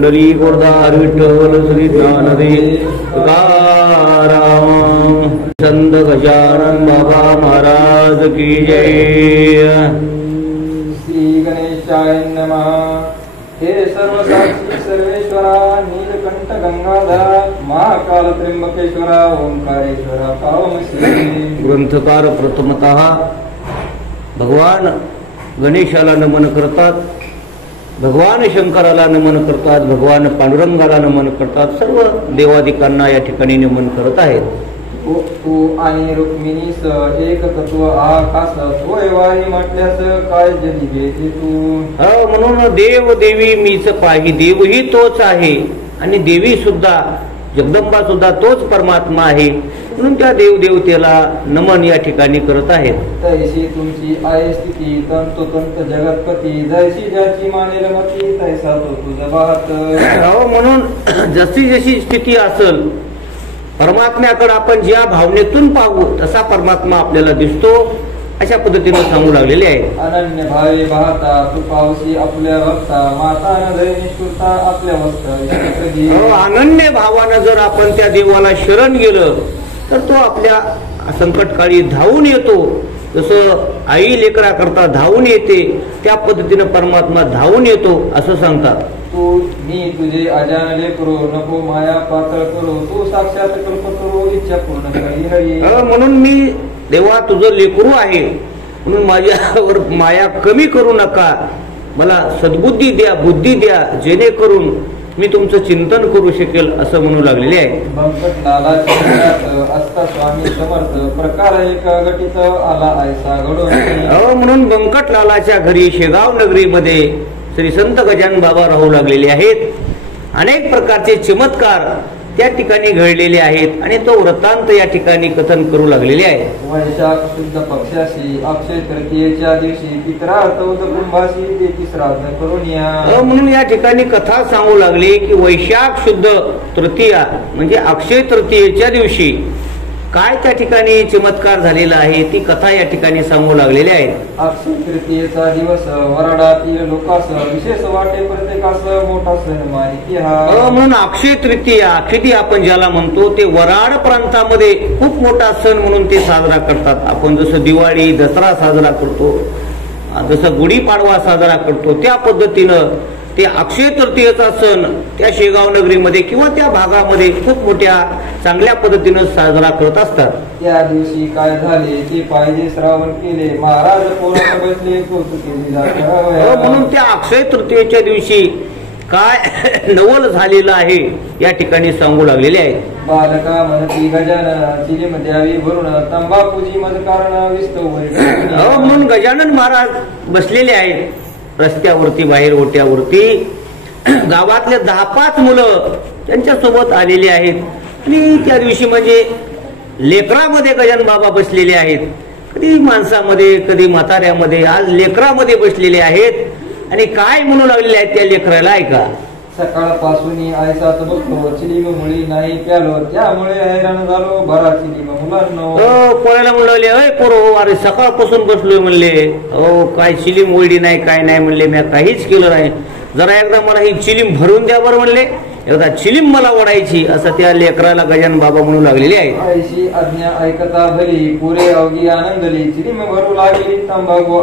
मंडली गोरदार विठ्ठल श्री ज्ञानदेव तुकाराम संत गजानन बाबा महाराज की जय। श्री गणेशाय नमः। हे सर्वसाक्षी सर्वेश्वरा नीलकंठ गंगाधर महाकाल त्र्यंबकेश्वरा ओंकारेश्वरा पावनश्री। ग्रंथकार प्रथमतः भगवान गणेशाला नमन करतात, भगवान शंकराला नमन करतात, भगवान पांडुरंगाला नमन करतात, सर्व देवादिकांना या ठिकाणी नमन करत आहेत। तू आणि रुक्मिणीस एक तत्व आकाश तोयवारी म्हटल्यास काय जरी घेते तू। म्हणून देव देवी मीच पाही, देवही तोच आहे आणि देवी सुद्धा जगदंबा सुद्धा तोच परमात्मा आहे, म्हणून त्या देव देवतेला नमन या ठिकाणी करत आहेत। तैशी तुमची आहे स्थिती तंतोतंत जगतपती, जैशी ज्याची मानेल मती तैसा तो तुझा बात। म्हणून जशी जशी स्थिती असेल परमात्म्याकडे आपण ज्या भावनेतून पाहू तसा परमात्मा आपल्याला दिसतो, अशा पद्धतीने सांगू लागलेले आहे। अनन्य भावे पाहता तू पावसी आपल्या भक्ता, माता न धरी निष्ठुरता आपल्या वस्ता। अनन्य भावानं जर आपण त्या देवाला शरण गेलं तर तो आपल्या संकटकाळी धावून येतो। जसं आई लेकरा करता धावून येते त्या पद्धतीने परमात्मा धावून येतो असं सांगतात। तू मी तुझे अजान लेकरो नको माया पातळ करो, तू साक्षात कल्पतरो इच्छा पूर्ण करी हरी। म्हणून मी देवा तुझं लेकरू आहे, म्हणून माझ्यावर माया कमी करू नका, मला सद्बुद्धी द्या, बुद्धी द्या, जेणेकरून मी तुमचं चिंतन करू शकेल असं म्हणू लागलेले आहे। बंकट लाला असता स्वामी समर्थ प्रकार एका गटीत आला ऐसा घडून। म्हणून बंकट लालाच्या घरी शेगाव नगरीमध्ये श्री संत गजानन बाबा राहू लागलेले आहेत। अनेक प्रकारचे चमत्कार त्या ठिकाणी घडलेले आहेत आणि तो वृत्तांत या ठिकाणी कथन करू लागलेले आहे। वैशाख शुद्ध पक्षाशी अक्षय तृतीयेच्या दिवशी पितरार्थ कुंभाशी देती श्राद्ध करून या। म्हणून या ठिकाणी कथा सांगू लागली की वैशाख शुद्ध तृतीया म्हणजे अक्षय तृतीयेच्या दिवशी काय त्या ठिकाणी चमत्कार झालेला आहे ती कथा या ठिकाणी सांगू लागलेली आहे। अक्षय तृतीयेचा दिवस वराडातील लोकास विशेष वाटे प्रत्येकास मोठा सण माहिती हा। म्हणून अक्षय तृतीया अक्षय आपण ज्याला म्हणतो ते वराड प्रांतामध्ये खूप मोठा सण म्हणून ते साजरा करतात। आपण जसं दिवाळी दसरा साजरा करतो, जसं गुढीपाडवा साजरा करतो, त्या पद्धतीनं ते अक्षय तृतीयेचा सण त्या शेगाव नगरीमध्ये किंवा त्या भागामध्ये खूप मोठ्या चांगल्या पद्धतीनं साजरा करत असतात। त्या दिवशी काय झाले ते पाहिजे श्रावण केले, महाराज पोरात बसले कौतुक केले। म्हणून त्या अक्षय तृतीयेच्या दिवशी काय नवल झालेलं आहे या ठिकाणी सांगू लागलेले आहे। बालका म्हणती गजानन चिलीम द्यावी भरून तंबाखूची मज कारण विस्तव। म्हणून गजानन महाराज बसलेले आहेत रस्त्यावरती, बाहेर ओट्यावरती, गावातले 10-5 मुलं त्यांच्या सोबत आलेली आहेत आणि त्या दिवशी म्हणजे लेकरामध्ये गजानन बाबा बसलेले आहेत, कधी माणसामध्ये कधी म्हाताऱ्यामध्ये, आज लेकरामध्ये बसलेले आहेत आणि काय म्हणू लागलेले आहेत त्या लेकराला ऐका। सकाळपासून आयसात बसलो चिलीम मुळी नाही प्यालो, त्यामुळे हैराण झालो भरा चिलीम मुलांनो। कोणाला म्हणू लागले अय पोरो, अरे सकाळपासून बसलोय म्हणले, काय चिलीम ओळी नाही काय नाही म्हणले, मी काहीच केलं नाही, जरा एकदा मला ही चिलीम भरून द्या बरं म्हणले, एकदा चिलीम मला ओढायची असं त्या लेकराला गजानन बाबा म्हणू लागलेले आहे। ऐशी आज्ञा ऐकता भली पुरे अवघी आनंदली, चिलीम भरू लागली तंबाखू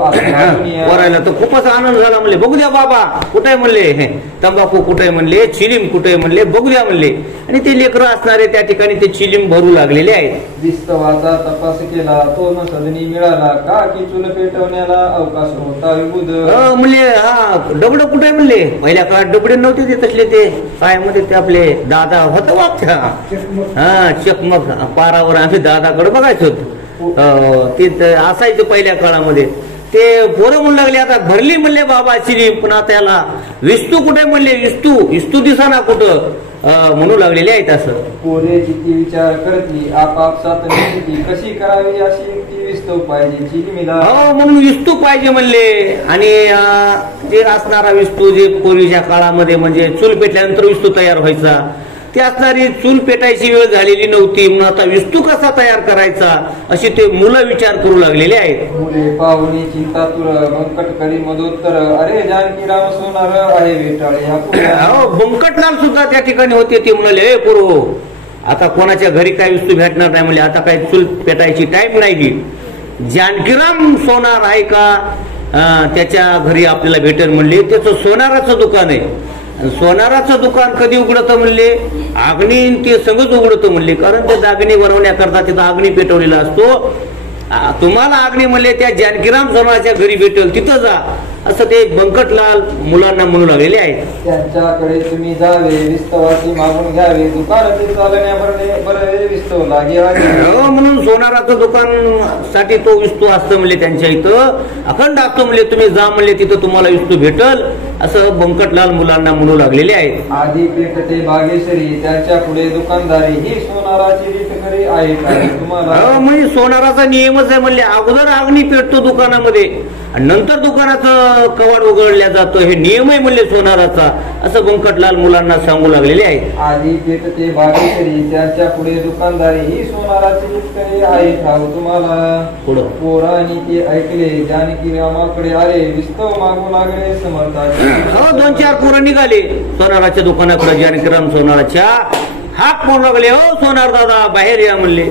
वरायला तर खूपच आनंद झाला, म्हणले बघू द्या बाबा कुठे म्हणले, तंबाखू कुठे म्हणले, चिलीम कुठे म्हणले, बघू द्या म्हणले, आणि ते लेकरं असणारे त्या ठिकाणी ते चिलीम भरू लागलेले आहेत। विस्तवाचा तपास केला तो न सदनी मिळाला, का की चूल पेटवण्याला अवकाश होता विबुध। म्हणले हा डबड कुठे म्हणले, पहिल्या काळात डबडे नव्हते ते तसले, ते काय मध्ये ते आपले दादा होत वागच्या हा चकमक पारावर आम्ही दादाकडे बघायचो होतो, ते असायचं पहिल्या काळामध्ये। ते पोरं म्हणू लागले आता भरली म्हणले बाबा चिलीम, पण आता याला विस्तू कुठे म्हणले, विस्तू दिसाना कुठं म्हणू लागलेले आहेत। असं पोरे जिती विचार करतली आपापसात निश्चिती, कशी करावी अशी युक्ती विस्तव पाहिजे चिलीमीला। म्हणून विस्तू पाहिजे म्हणले, आणि जे असणारा विस्तू जे पूर्वीच्या काळामध्ये म्हणजे चूल पेटल्यानंतर विस्तू तयार व्हायचा, ती असणारी चूल पेटायची वेळ झालेली नव्हती, म्हणून आता विस्तू कसा तयार करायचा अशी ते मुलं विचार करू लागलेले आहेत. मुले पाहुणी चिंता तुर बंकट करी मधोत्तर अरे जानकीराम सोनार आहे वेटाळे हो, बंकटलाल सुद्धा त्या ठिकाणी होते. ते म्हणाले, पुरो आता कोणाच्या घरी काय वस्तू भेटणार नाही म्हणजे आता काय चूल पेटायची टाइम नाही. जानकीराम सोनार आहे का त्याच्या घरी आपल्याला भेटेल म्हणले. त्याचं सोनाराचं दुकान आहे. सोनाराचं दुकान कधी उघडतं म्हणले, अग्नी ते सगळंच उघडतं म्हणले, कारण ते दागिने बनवण्याकरता तिथं अग्नी पेटवलेला असतो. तुम्हाला अग्नी म्हणले त्या जानकीराम सोनाराच्या घरी भेटेल, तिथं जा असं ते बंकटलाल मुलांना म्हणू लागलेले आहेत. त्यांच्याकडे तुम्ही जावे विस्तवाची मागून घ्यावे दुकान ते चालण्या बरे विस्तव लागे म्हणून सोनाराचं दुकान साठी तो विस्तू असतं म्हणले, त्यांच्या इथं अखंड असतो म्हणले. तुम्ही जा म्हणले, तिथं तुम्हाला विस्तू भेटल असं बंकटलाल मुलांना म्हणू लागलेले आहेत. आधी पेटते बागेश्वरी त्याच्या पुढे दुकानदारी ही सोनाराची रीत खरी आहे का तुम्हाला. म्हणजे सोनाराचा नियमच आहे म्हणले, अगोदर अग्नी पेटतो दुकानामध्ये आणि नंतर दुकानाचं कवाड उघडल्या जातं, हे नियम आहे म्हणले सोनाराचा असं बंकटलाल मुलांना सांगू लागलेले आहेत. आधी पेटते बागेश्वरी त्याच्या पुढे दुकानदारी ही सोनाराची रीत खरी आहे का तुम्हाला. पुढं पोरांनी ते ऐकले जानकी रामाकडे आले विस्तव मागू लागले समर्थाचे. 2-4 पोरं निघाले सोनाराच्या दुकानाकडे. जानकीराम सोनाराच्या हाक म्हणू लागले, हो सोनार दादा बाहेर या म्हणले.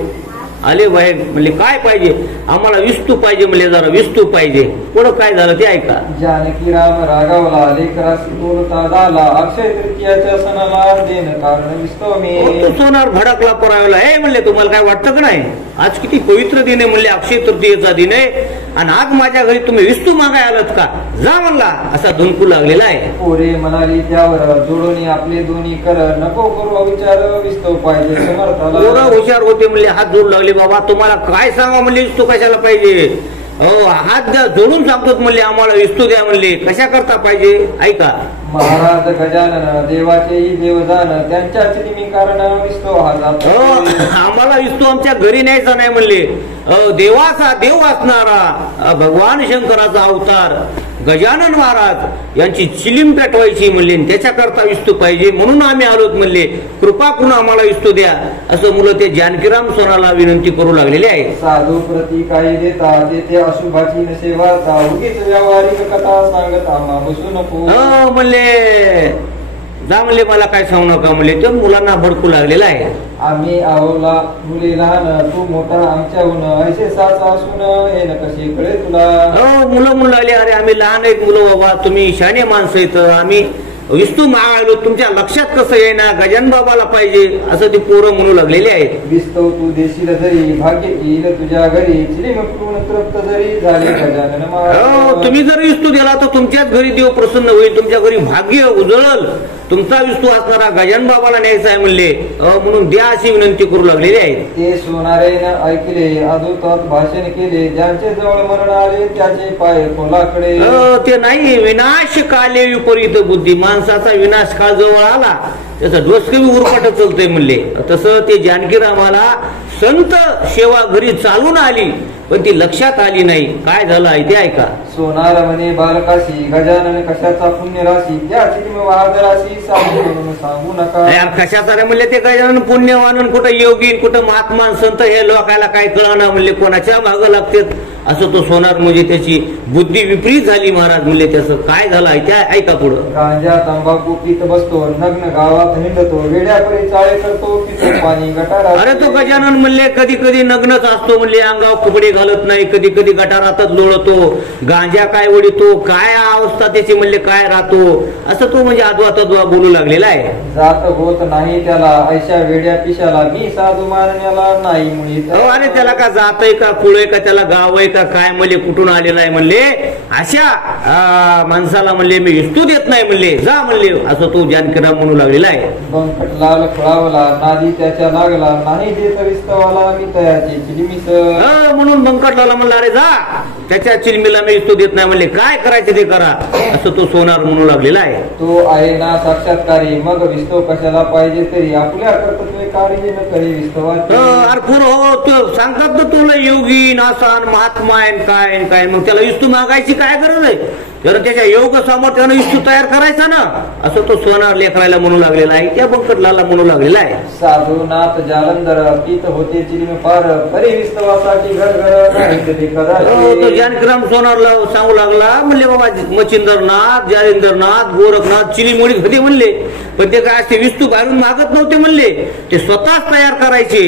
आले बाहेर, म्हणले काय पाहिजे. आम्हाला विस्तू पाहिजे म्हणले, जरा विस्तू पाहिजे. पुढं काय झालं ते ऐका. जानकीराम रागावला लेकरास बोलता झाला अक्षय तृतीयाच्या सणाला देण कारण विस्तव मी. सोनार भडकला परायला, हे म्हणले तुम्हाला काय वाटतं का नाही, आज किती पवित्र दिन आहे म्हणले, अक्षय तृतीयेचा दिन आहे आणि आज माझ्या घरी तुम्ही विस्तू मागाय आलात का, जा म्हणला असा धुनकू लागलेला आहे. पोरे म्हणाली त्यावर जोडून आपले दोन्ही कर नको करू विचार विस्तव पाहिजे समर्थाला. हुशार होते म्हणले, हात जोडू लागले. बाबा तुम्हाला काय सांगा म्हणले, विस्तू कशाला पाहिजे. हात जोडून सांगतो म्हणले, आम्हाला विस्तू द्या म्हणले. कशा करता पाहिजे ऐका. महाराज गजानन देवाचेही देवदान त्यांच्या चितिमी कारण विस्तव हा आम्हाला विस्तू आमच्या घरी न्यायचा नाही म्हणले. देवाचा देव असणारा भगवान शंकराचा अवतार गजानन महाराज यांची चिलीम पेटवायची म्हणले, त्याच्याकरता विस्तू पाहिजे म्हणून आम्ही आलोत म्हणले. कृपा करून आम्हाला विस्तू द्या असं मुलं ते जानकीराम सोनाला विनंती करू लागलेले आहे. साधू प्रती काही देता ते अशुभाची नसे वार्ता उगीच व्यावहारिक कथा सांगत आम्हा बसू नको म्हणले. जा म्हणले, मला काय सांगू नका म्हणले. ते मुलांना भडकू लागलेला आहे. आम्ही आवला मुले लहान तू मोठा आमच्याहून ऐसे सास असून हे न कसे कळे तुला. मुलं म्हणू लागले, अरे आम्ही लहान आहेत मुलं बाबा, तुम्ही शाणे माणसं आहेत, आम्ही विस्तू मागायलो, तुमच्या लक्षात कसं येईना, गजानन बाबाला पाहिजे असं ती पोरं म्हणू लागलेली आहेत. विस्तव तू देशील जरी भाग्य येईल तुझ्या घरी चिलीम तृप्त जरी झाले गजानन. तुम्ही जर विस्तू दिला तर तुमच्याच घरी देव प्रसन्न होईल, तुमच्या घरी भाग्य उजळल. तुमचा विस्तू असणारा गजानन बाबाला न्यायचा आहे म्हणले, म्हणून द्या अशी विनंती करू लागलेली आहे. ते सोनारेनं ऐकले अधोतात भाषण केले ज्यांचे जवळ मरण आले त्याचे पाय खोलाकडे. ते नाही, विनाश काले विपरीत बुद्धी, माणसाचा विनाश काळ जवळ आला त्याचा डोसकं उरपाट चलतंय म्हणले. तसं ते जानकीरामाला संत सेवा घरी चालून आली पण ती लक्षात आली नाही. काय झालं आहे ते ऐका. सोनार म्हणे बालकाशी गजानन कशाचा पुण्य राशी त्याची वादराशी सांगू नका. यार कशाचा रे म्हणले ते गजानन पुण्यवान, कुठं योगीन कुठं महात्मा संत हे लोकायला काय कळना म्हणले, कोणाच्या मागं लागते असं तो सोनार. म्हणजे त्याची बुद्धी विपरीत झाली महाराज म्हणले. त्याचं काय झालं आहे ते ऐका पुढं. गांजा तंबाखू पित बसतो नग्न गावात हिंडतो वेड्यापरी चाळे करतो पितो पाणी गटारा. अरे तो गजानन म्हणले कधी कधी नग्नच असतो म्हणले, अंगावर कपडे घालत नाही, कधी कधी गटारातच लोळतो, गांजा काय ओढितो, काय अवस्था त्याची म्हणले काय राहतो असं तो म्हणजे आदवा तद्वा बोलू लागलेला आहे. जात होत नाही त्याला ऐशा वेड्या पिशाला मी साधू मारण्याला नाही मुळीच. अरे त्याला का जातय का कुळ का त्याला गाव आहे का काय म्हणले, कुठून आलेला आहे म्हणले, अशा माणसाला म्हणले मी विस्तू देत नाही म्हणले, जा म्हणले असं तो जानकीराम म्हणू लागलेला आहे. बंकटलाल खुळावला नादी त्याच्या लागला नाही देत विस्तवाला मी तयाची चिलिमिस. म्हणून बंकटलाला म्हणला, अरे जा त्याच्या चिलमीला मी विस्तू देत नाही म्हणले, काय करायचे ते करा असं तो सोनार म्हणू लागलेला आहे. तो आहे ना साक्षात्कारी मग विस्तव कशाला पाहिजे तरी आपल्या कर्तव्य कार्य न करे विस्तवात. अरे हो तू सांगतात ना तुला योगी नासान महात्मा आहे काय काय, मग त्याला विस्तू मागायची काय गरज आहे. तर त्याच्या योग सामर्थ्यानं विस्तू तयार करायचा ना, असं तो सोनार लेकरायला म्हणू लागलेला आहे, त्या बंकटलाला म्हणू लागलेला आहे. साधूनाथ जालंधर पीत होते चिलीम फार परी विस्तवासाठी घर घर नाही तो जानकीराम सोनारला सांगू लागला, म्हणले बाबा मच्छिंद्रनाथ, जालिंदरनाथ, गोरखनाथ चिलीमोडीत होते म्हणले, पण ते काय असते विस्तू बाहेरून मागत नव्हते म्हणले, ते स्वतःच तयार करायचे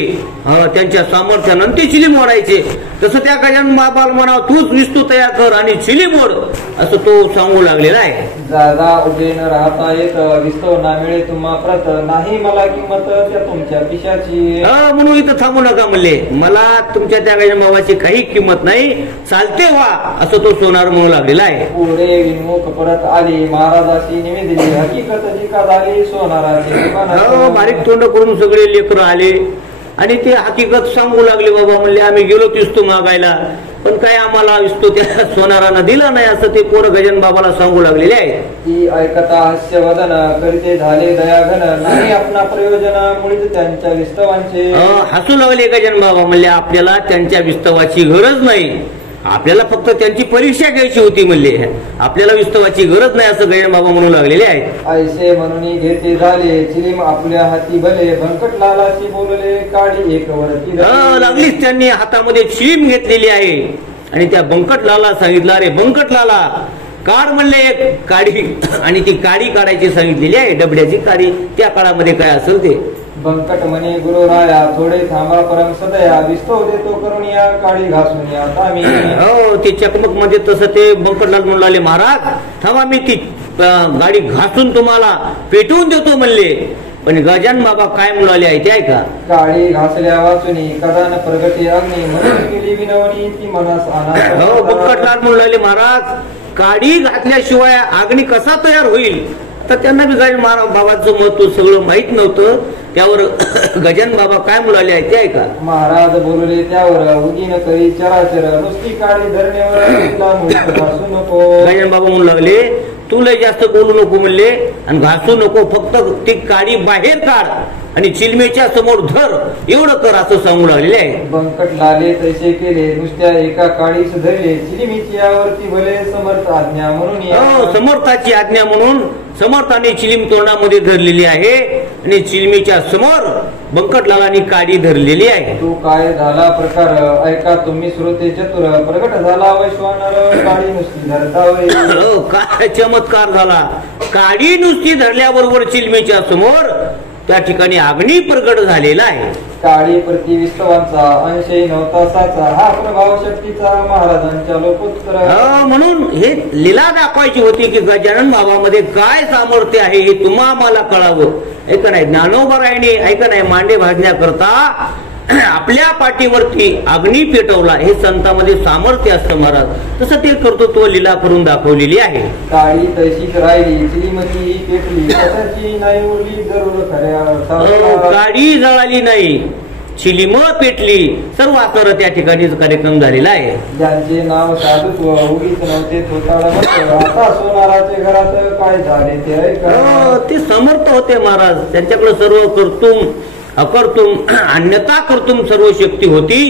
त्यांच्या सामर्थ्यानं, ते चिली मोडायचे. तसं त्या गजानन बाबाला म्हणावं तूच विस्तू तयार कर आणि चिली मोड, असं तो सांगू लागलेला आहे. जागा उभे न राहता येत विस्तव ना मिळे तुम्हा प्रत, नाही मला किंमत त्या तुमच्या पिशाची. म्हणून इथं थांबू नका म्हणले, मला तुमच्या त्या गजानन बाबाची काही किंमत नाही, चालते व्हा, असं तो सोनार म्हणू लागलेला आहे. पुढे विनमुख परत आली महाराजाशी निवेदिली, हकीकत जी का झाली सोनाराची. बारीक तोंड करून सगळे लेकरं आले आणि ते हकीकत सांगू लागले, बाबा म्हणले आम्ही गेलो विस्तू मागायला, पण काय आम्हाला विस्तू त्या सोनारानं दिला नाही, असं ते पोरं गजानन बाबाला सांगू लागलेले आहे. ती ऐकता हास्यवदन करीते झाले दयाघन, नाही आपला प्रयोजन मुळीच त्यांच्या विस्तवांचे. हसू लागले गजानन बाबा, म्हणले आपल्याला त्यांच्या विस्तवाची गरज नाही, आपल्याला फक्त त्यांची परीक्षा घ्यायची होती म्हणले, आपल्याला विस्तवाची गरज नाही, असं गजानन बाबा म्हणू लागलेले आहेत. ऐसे म्हणून घेते झाले चिलीम आपल्या हाती भले, बंकटलालाची बोलले काळी एक वरती लागलीच त्यांनी हातामध्ये चिलीम घेतलेली आहे आणि त्या बंकटलाला सांगितलं, अरे बंकटलाला काढ म्हणले एक काडी, आणि ती काडी काढायची सांगितलेली आहे, डबड्याची काडी. त्या काळामध्ये काय असेल ते. बंकट म्हणे गुरु राया थोडे थांबा परम सदया, विस्तव देतो करून या काळी घासून या तामी. ते चकमक मध्ये तसं ते बंकटलाल म्हणू लागले, महाराज थांबा मी ती गाडी घासून तुम्हाला पेटवून देतो म्हणले. पण गजानन बाबा काय म्हणाले आहे ते ऐका. काळी घासल्या वाचुनी कदान प्रगती अग्नी, म्हणून केली विनवणी ती मनास आणा. बंकटलाल म्हणू लागले, महाराज काडी घातल्याशिवाय अग्नी कसा तयार होईल, तर त्यांना बी गजानन बाबाचं महत्व सगळं माहित नव्हतं. त्यावर गजानन बाबा काय म्हणाले आहे ते ऐका. महाराज बोलले त्यावर उगीन करी चराचर, नुसती काळी धरण्यावर घासू नको. गजानन बाबा म्हणू लागले, तू लय जास्त बोलू नको म्हणले आणि घासू नको, फक्त ती काडी बाहेर काढ आणि चिलमेच्या समोर धर, एवढं कर, असं सांगू लागलेले आहे. बंकट लाले तैसे केले, नुसत्या एका काळीस धरले, चिलिमीची यावरती भले समर्थ आज्ञा म्हणून. समर्थाची आज्ञा म्हणून समर्थाने चिलीम तोंडामध्ये धरलेली आहे आणि चिलमीच्या समोर बंकटलालांनी काडी धरलेली आहे. तो काय झाला प्रकार ऐका तुम्ही श्रोते चतुर, प्रगट झाला वैश्वानर काळी नुसती धरता. काय चमत्कार झाला, काडी नुसती धरल्याबरोबर चिलमीच्या समोर त्या ठिकाणी अग्नी प्रगट झालेला आहे. काळी प्रतिविस्तवांचा अंशही नवतासाचा, हा प्रभाव शक्तीचा महाराजांच्या लोकोत्तर. म्हणून हे लीला दाखवायची होती की गजानन बाबामध्ये काय सामर्थ्य आहे हे तुम्हा मला कळावं. ऐका नाही ज्ञानोबरायने ऐका नाही मांडे भाजण्याकरता आपल्या पाठीवरती अग्नी पेटवला, हे संतांमध्ये सामर्थ्य असतं महाराज, तसं ते कर्तृत्व लीला करून दाखवलेली आहे. काळी तशीच राहिली चिलीमती पेटली, कशाची नाही उरली जरूर खऱ्या. काळी जळाली नाही, चिलीम पेटली, सर्व असर त्या ठिकाणी कार्यक्रम झालेला आहे. ज्यांचे नाव साधुत्व उगीच नव्हते आता सोनाराचे घरात काय झाले ते ऐका. ते समर्थ होते महाराज, त्यांच्याकडे सर्व कर्तुम अकर्तुम अन्यथा कर्तुम सर्व शक्ती होती,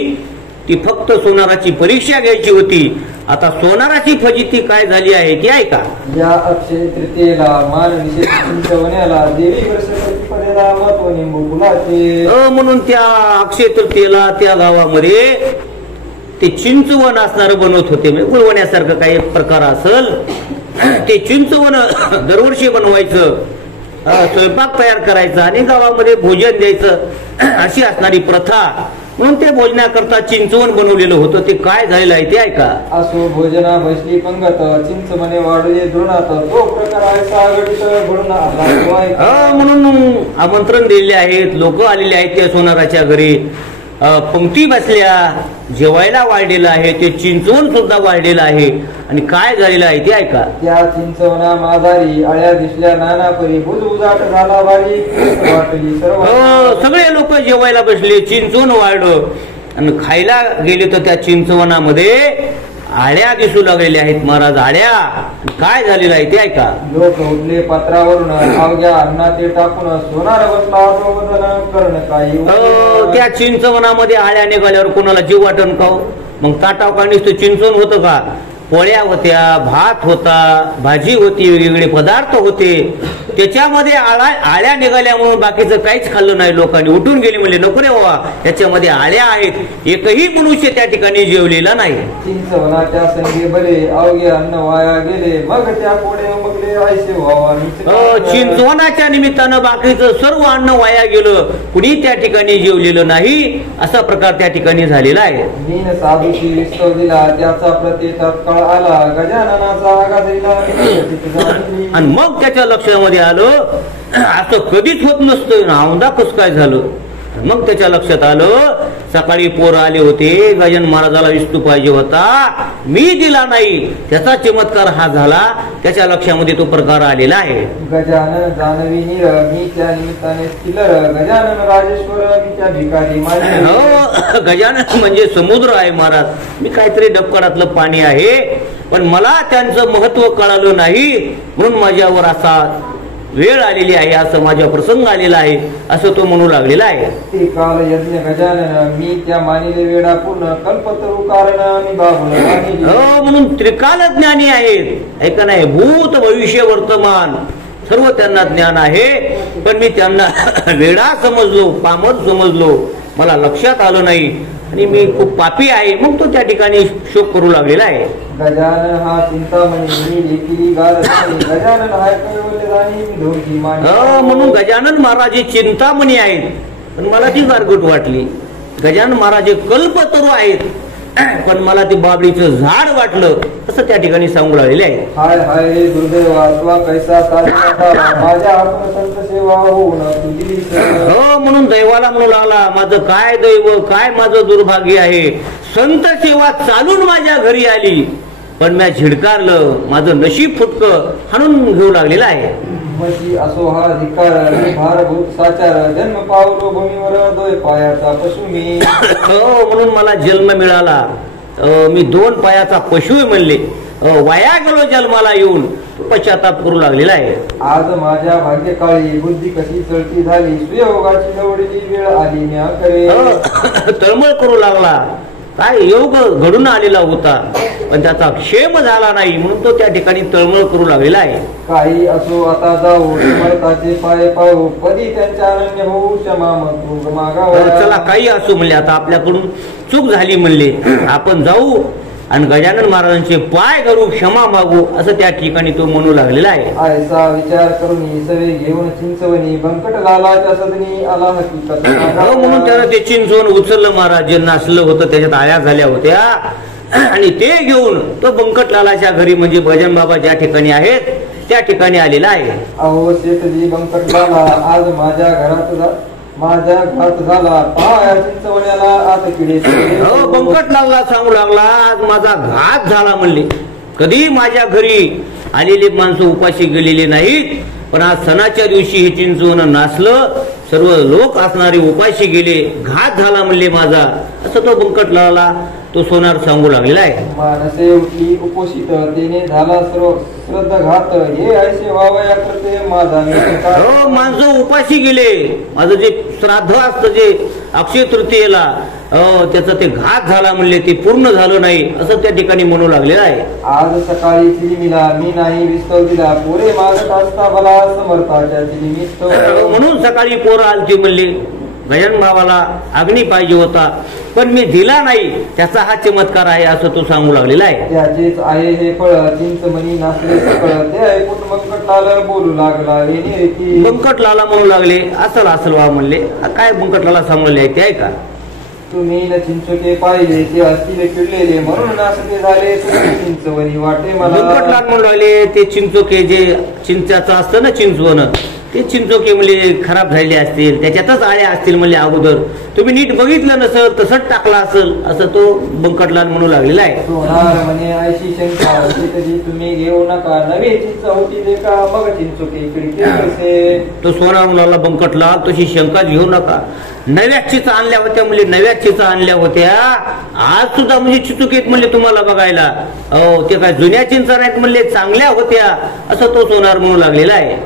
ती फक्त सोनाराची परीक्षा घ्यायची होती. आता सोनाराची फजिती काय झाली आहे ती ऐका. या अक्षय तृतीयेला मान विशेष चिंतवण्याला देवी वर्षपदेला महत्व निंबू फुलाचे. म्हणून त्या अक्षय तृतीयेला त्या गावामध्ये ते चिंचवण असणार बनवत होते, गुळवण्यासारखं काही प्रकार असल ते चिंचवण दरवर्षी बनवायचं, स्वयंपाक तयार करायचा आणि गावामध्ये भोजन द्यायचं, अशी असणारी प्रथा. म्हणून ते भोजनाकरता चिंचवण बनवलेलं होतं. ते काय झालेलं आहे ते ऐका. असो भोजना बसली पंगत, चिंच म्हणे वाढले धुणात, तो प्रकार म्हणून आमंत्रण दिलेले आहेत, लोक आलेले आहेत त्या सोनाराच्या घरी, पंक्ती बसल्या, जेवायला वाढलेलं आहे, ते चिंचवण सुद्धा वाढलेलं आहे. आणि काय झालेलं आहे ते ऐका. त्या चिंचवना माधारी आळ्या दिसल्या नाना परी, बुजबुजाट झाला वारी वाटली सर्व. सगळे लोक जेवायला बसले, चिंचवण वाढलं आणि खायला गेले तर त्या चिंचवनामध्ये आळ्या दिसू लागलेल्या आहेत महाराज, आळ्या. काय झालेलं आहे ते ऐका. लोक उठले पात्रावरून, अवघ्या अन्नात ते टाकून सोनार बसला कर्ण काही. त्या चिंचवनामध्ये आळ्या निघाल्यावर कोणाला जीव वाटण का? मग ताटाव का नुसतं चिंचवण होतं का? पोळ्या होत्या, भात होता, भाजी होती, वेगवेगळे पदार्थ होते. त्याच्यामध्ये आळ्या निघाल्या म्हणून बाकीचं काहीच खाल्लं नाही. लोकांनी उठून गेले, म्हणले नको रे बाबा, त्याच्यामध्ये आळ्या आहेत. एकही मनुष्य त्या ठिकाणी जेवलेला नाही. चिंचवनाच्या संगे बरे अवघे अन्न वाया गेले, मग त्या कोडे उमगले आयसे व्हावा. चिंचवनाच्या निमित्तानं बाकीचं सर्व अन्न वाया गेलं, कुणी त्या ठिकाणी जेवलेलं नाही. असा प्रकार त्या ठिकाणी झालेला आहे. मीन साधूची विस्तव दिला, त्याचा प्रत्येक तत्काळ आला. गजाननाचा आघात दिला आणि मग त्याच्या लक्षामध्ये आलं असं कधीच होत नसतं, औंधा कसं काय झालं. मग त्याच्या लक्षात आलं, सकाळी पोर आले होते, गजानन महाराजाला विस्तू पाहिजे होता, मी दिला नाही. त्याचा चमत्कार हा झाला. त्याच्या लक्षामध्ये तो प्रकार आलेला आहे. गजानन जानवी नीर, मी त्या निमित्ताने चिलर. गजानन राजेश्वर, मी त्या भिकारी मान्य. हो, गजानन म्हणजे समुद्र आहे महाराज. मी काहीतरी डबकडातलं पाणी आहे, पण मला त्यांचं महत्व कळालं नाही, म्हणून माझ्यावर असा वेळ आलेली आहे, असं माझ्या प्रसंग आलेला आहे, असं तो म्हणू लागलेला आहे. ते काल यज्ञ गजानन, मी त्या मानिले वेळा पूर्ण. कल्पतरू कारण मी बाबून. हो, म्हणून त्रिकाल ज्ञानी आहेत, ऐका नाही, भूत भविष्य वर्तमान सर्व त्यांना ज्ञान आहे. पण मी त्यांना वेडा समजलो, पामर समजलो, मला लक्षात आलं नाही आणि मी खूप पापी आहे. मग तो त्या ठिकाणी शोक करू लागलेला आहे. गजानन हा चिंतामणी, मी लेखिली गार. गजानन हाय कैवल्यदानी, मी ढोलकी मानी. म्हणून गजानन महाराज हे चिंतामणी आहेत, पण मला ती गारगट वाटली. गजानन महाराज हे कल्पतरू आहेत, पण मला ते बाबळीचं झाड वाटलं, असं त्या ठिकाणी सांगू लागलेले आहे. हाय हाय रे दुर्दैवा, तुला कैसा माझ्या आत्मसंत सेवा होऊन तुझी. हो, म्हणून दैवाला म्हणू लागला, माझं काय दैव, काय माझं दुर्भाग्य आहे. संत सेवा चालून माझ्या घरी आली, पण मी झिडकारलं, माझं नशीब फुटकं हाणून घेऊ लागलेलं आहे. मशी असो हा धिकार, मी भारभूत साचार. जन्म पावलो भूमीवर, दोय पायाचा पशु मी. हो, म्हणून मला जन्म मिळाला, मी 2 पायाचा पशु म्हणले, वाया गेलो जन्माला येऊन, पश्चाताप करू लागलेला आहे. आज माझ्या भाग्यकाळी बुद्धी कशी चळती झाली, सुयोगाची निवडली वेळ आली म्या करे. तळमळ करू लागला, काय योग घडून आलेला होता, पण त्याचा क्षेम झाला नाही, म्हणून तो त्या ठिकाणी तळमळ करू लागलेला आहे. काही असो आता जाऊ, समर्थाचे पाय पाहू, कधी त्यांच्या अनन्य होऊ क्षमा मागावा. चला, काही असो म्हणले, आता आपल्याकडून चूक झाली म्हणले, आपण जाऊ आणि गजानन महाराजांचे पाय घालू, क्षमा मागू, असं त्या ठिकाणी तो म्हणू लागलेला आहे. आयसा विचार करून सवे घेऊन चिंचवणी, बंकट लालाच्या सदनी आला हकीकत. म्हणून त्यानं ते चिंचवण उचललं, महाराज जे नाचलं होतं त्याच्यात आळ्या झाल्या होत्या, आणि ते घेऊन तो बंकटलालाच्या घरी, म्हणजे भजन बाबा ज्या ठिकाणी आहेत त्या ठिकाणी आलेला आहे. अहो शेठजी बंकट लाला, आज माझ्या घरात झाला, पाया चिंचवण्याला आत किडे. हो, बंकटलालला सांगू लागला, आज माझा घात झाला म्हणले. कधी माझ्या घरी आलेली माणसं उपाशी गेलेली नाहीत, पण आज सणाच्या दिवशी हे चिंचवण नाचलं, सर्व लोक असणारे उपाशी गेले, घात झाला म्हणले माझा, असं तो बंकटलाला तो सोनार सांगू लागलेला आहे. मानसे उठली उपोषित, तेने झाला सर्व श्रद्धाघात. हे ऐसे व्हावया करते माझा. हो, माणसं उपाशी गेले, माझं जे श्राद्ध असतं जे अक्षय तृतीयेला, त्याचा ते घात झाला म्हणले, ते पूर्ण झालं नाही, असं त्या ठिकाणी म्हणू लागलेलं आहे. आज सकाळी चिलिमिला, मी नाही विस्तव दिला, पोरे मागत असता मला समर्थाच्या चिलिमित. म्हणून सकाळी पोरं आलती म्हणले, गजानन बाबाला अग्नी पाहिजे होता, पण मी दिला नाही, त्याचा हा चमत्कार आहे, असं तो सांगू लागलेला आहे. त्याचेच आहे हे फळ, चिंचमणी नाचले सकळ. ते ऐकून बंकटलाला बोलू लागला, बंकटलाला म्हणू लागले, असल वा म्हणले. काय बंकटलाला सांगलेले आहे ते आहे का? तुम्ही न चिंचोके पाहिले, ते असतील चिडलेले, म्हणून नाचते झाले चिंचवणी वाटे मला. बंकटलाल म्हणू लागले, ते चिंचोके जे चिंचाचं असतं ना चिंचवण, ते चिंचोके म्हणले खराब झालेले असतील, त्याच्यातच आळ्या असतील म्हणले अगोदर, तुम्ही नीट बघितलं नसेल, तसंच टाकला असेल, असं तो बंकटलाल म्हणू लागलेला आहे. सोनार म्हणे ऐशी शंका, तुम्ही घेऊ नका, नवे चिंच होती दे का, मग चिंचोके इकडे. तो सोनार म्हणाला, बंकटलाल तशी शंका घेऊ नका, नव्या चिचा आणल्या होत्या म्हणजे नव्या चिचा आणल्या होत्या, आज सुद्धा म्हणजे चिचुकेत म्हणले तुम्हाला बघायला. ते काय जुन्या चिंचा नाहीत म्हणले, चांगल्या होत्या, असं तो सोनार म्हणू लागलेला आहे.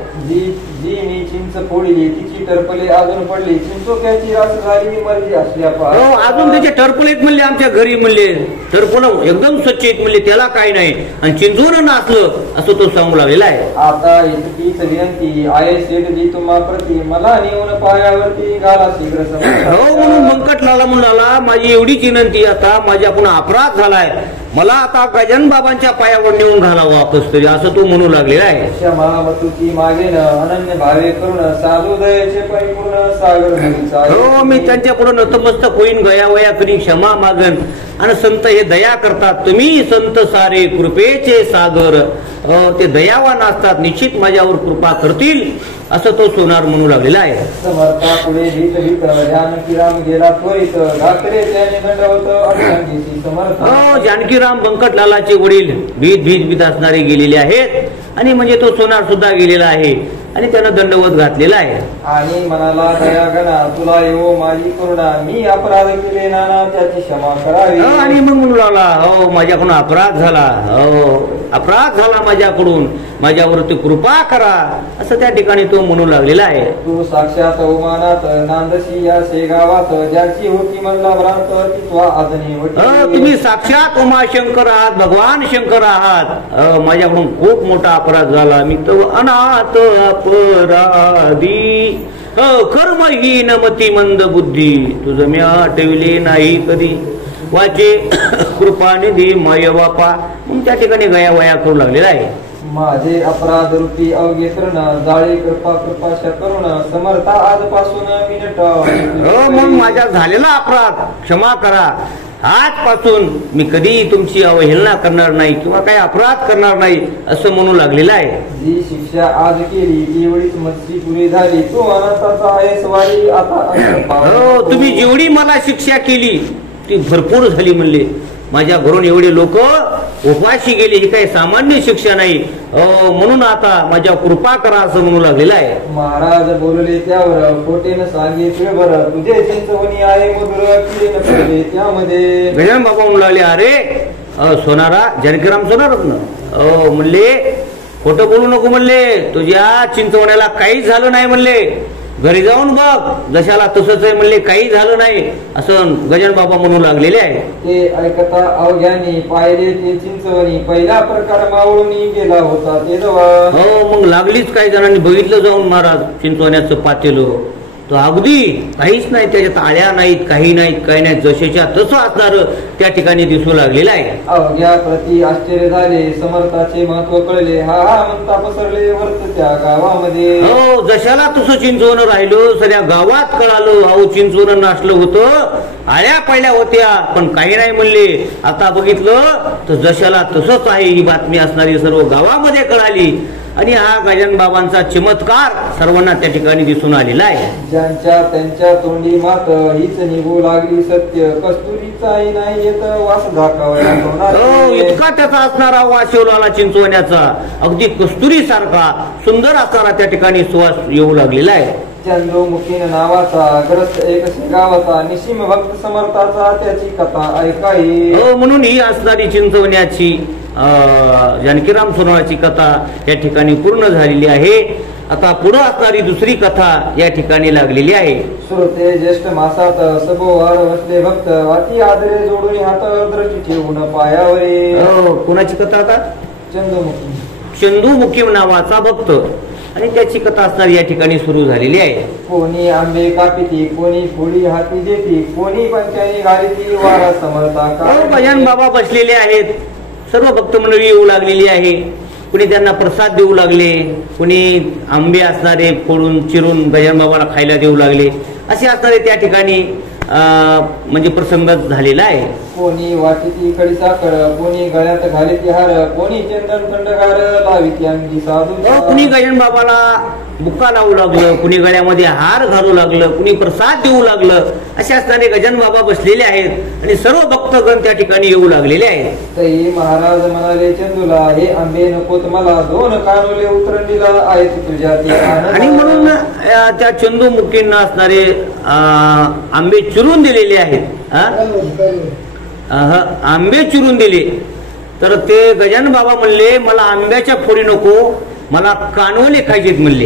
जी मी चिंच फोडली तिची टरपले अजून पडली चिंचोक्याची रास झाली मर्जी असल्या हो अजून त्याचे टरपल आहेत म्हणले आमच्या घरी म्हणले टरपल एकदम स्वच्छ आहेत म्हणले त्याला काय नाही आणि चिंचवून नाचलं असं तो सांगू लागलेला आहे. आता इतकीच विनंती आहे शेठजी तुम्हा प्रती मला नेऊन पायावरती घाला शीघ्र हो म्हणून बंकटलाला म्हणाला माझी एवढीच विनंती आता माझ्याकडून अपराध झालाय मला आता गजानन बाबांच्या पायावर नेऊन घाला वापस तरी असं तो म्हणू लागलेला आहे. क्षमा वतुकी मागेन अनन्य भावे करून साधू दयाचे परिपूर्ण सागर हो मी त्यांच्या पुढे नतमस्तक होईन गयावया करी क्षमा मागन आणि संत हे दया करतात तुम्ही संत सारे कृपेचे सागर ते दयावान असतात निश्चित माझ्यावर कृपा करतील असं तो सोनार म्हणू लागलेला आहे. समर्था पुढे भीत भीत जानकीराम गेला त्वरित घाकरे त्याने दंडवत अठ्ठांगीसी समर्थ. हो जानकीराम बंकटलालाचे वडील भीत भीत भीत असणारे गेलेले आहेत आणि म्हणजे तो सोनार सुद्धा गेलेला आहे आणि त्यानं दंडवत घातलेला आहे. आणि म्हणाला दया गणा तुला येवो माझी करुणा मी अपराध केले नाना त्याची क्षमा करावी. आणि मग म्हणू लागला हो माझ्याकडून अपराध झाला हो अपराध झाला माझ्याकडून माझ्यावरती कृपा करा असं त्या ठिकाणी तो म्हणू लागलेला आहे. तू साक्षात उमानात नांदशी या शेगावात ज्याची होती म्हणला भ्रांत ती त्वा आजनी तुम्ही साक्षात उमाशंकर आहात भगवान शंकर आहात माझ्याकडून खूप मोठा अपराध झाला मी तो अनाथ अपराधी कर्महीन मती मंद बुद्धी तुझं मी आठविले नाही कधी वाचे कृपानिधी माय बापा मग त्या ठिकाणी गया वया करू लागलेला आहे. माझे अपराध रूपी अवघे करण जाळे कृपा कृपाशा करुण समर्था आजपासून मिनट मग माझ्या झालेला अपराध क्षमा करा आजपासून मी कधी तुमची अवहेलना करणार नाही किंवा काही अपराध करणार नाही असं म्हणू लागलेला आहे. जी शिक्षा आज केली एवढीच मस्ती पुरी झाली तू अनंताचा आहे स्वारी आता तुम्ही जेवढी मला शिक्षा केली ती भरपूर झाली म्हणले माझ्या घरून एवढे लोक उपाशी गेले ही काही सामान्य शिक्षा नाही म्हणून आता माझ्या कृपा करा असं म्हणू लागलेलं आहे. महाराज बोलले त्यावर खोटेन सांगितले बरं तुझे चिंतवणी आहे मधुर त्यामध्ये गजानन बाबा म्हणू लागले अरे सोनारा जानकीराम सोनारच ना म्हणले खोटं बोलू नको म्हणले तुझ्या चिंतवण्याला काहीच झालं नाही म्हणले घरी जाऊन बघ जशाला तसंच आहे म्हणले काही झालं नाही असं गजानन बाबा म्हणू लागलेले आहे. ते ऐकता अवघ्यानी पाहिले ते चिंचवणी पहिला प्रकार मावळून गेला होता ते हो मग लागलीच काही जणांनी बघितलं जाऊन महाराज चिंचवण्याचं पातेलं तो अगदी काहीच नाही त्याच्यात आळ्या नाहीत काही नाहीत काही नाहीत जसेच्या तसं असणार त्या ठिकाणी दिसू लागलेलं आहे. अवघ्या प्रति आश्चर्य झाले समर्थाचे महत्व कळले हा म्हणता पसरले वर्त त्या गावामध्ये हो जशाला तसं चिंचवण राहिलं सगळ्या गावात कळालं अहो चिंचवण नाचलं होतं आळ्या पहिल्या होत्या पण काही नाही म्हणले आता बघितलं तर जशाला तसंच आहे ही बातमी असणारी सर्व गावामध्ये कळाली आणि हा गजानन बाबांचा चमत्कार सर्वांना त्या ठिकाणी दिसून आलेला आहे. ज्यांच्या त्यांच्या तोंडी मात हीच निघू लागली सत्य कस्तुरीचाही नाही येत वास दाखवला इतका त्याचा असणारा वास येऊ लागला चिंचवण्याचा अगदी कस्तुरी सारखा सुंदर असणारा त्या ठिकाणी सुवास येऊ लागलेला आहे. चंद्रमुखीन नावाचा ग्रस्त एक गावाचा निशिम भक्त समर्थाचा त्याची कथा ऐकाई म्हणून ही असणारी चिंचवण्याची जानकीराम सोनाराची कथा या ठिकाणी पूर्ण झालेली आहे. आता पुढे असणारी दुसरी कथा या ठिकाणी लागलेली आहे. श्रोते ज्येष्ठ मासात सभोवार बसले भक्त वाती आदरे जोडून हातावर दृष्टी ठेवून पायावर कोणाची कथा आता चंदुमुखी चंदुमुखी नावाचा भक्त आणि त्याची कथा असणार या ठिकाणी सुरू झालेली आहे. कोणी आंबे कापिती कोणी फुली हाती देती कोणी पंचानी घालीती वारा समर्था गजानन बाबा बसलेले आहेत सर्व भक्त मंडळी येऊ लागलेली आहे. कुणी त्यांना प्रसाद देऊ लागले कुणी आंबे असणारे फोडून चिरून गजानन बाबाला खायला देऊ लागले असे असणारे त्या ठिकाणी म्हणजे प्रसंग झालेला आहे. कोणी वाटीती खडी साखर कोणी गळ्यात घालीती हार कोणी चंदन खंडगार लाविती अंगी साधू कुणी गजानन बाबाला बुक्का लावू लागलं कुणी गळ्यामध्ये हार घालू लागलं कुणी प्रसाद देऊ लागलं असे असणारे गजानन बाबा बसलेले आहेत आणि सर्व भक्तगण त्या ठिकाणी येऊ लागलेले आहेत. तरी महाराज म्हणाले चंदूला हे आंबे नकोत मला दोन कानोले उतरणीला आहेत तुझ्या आणि म्हणून त्या चंदुमुखींना असणारे आंबे चिरून दिलेले आहेत. आंबे चिरून दिले तर ते गजानन बाबा म्हणले मला आंब्याच्या फोडी नको मला कानवले खायचेत म्हणले,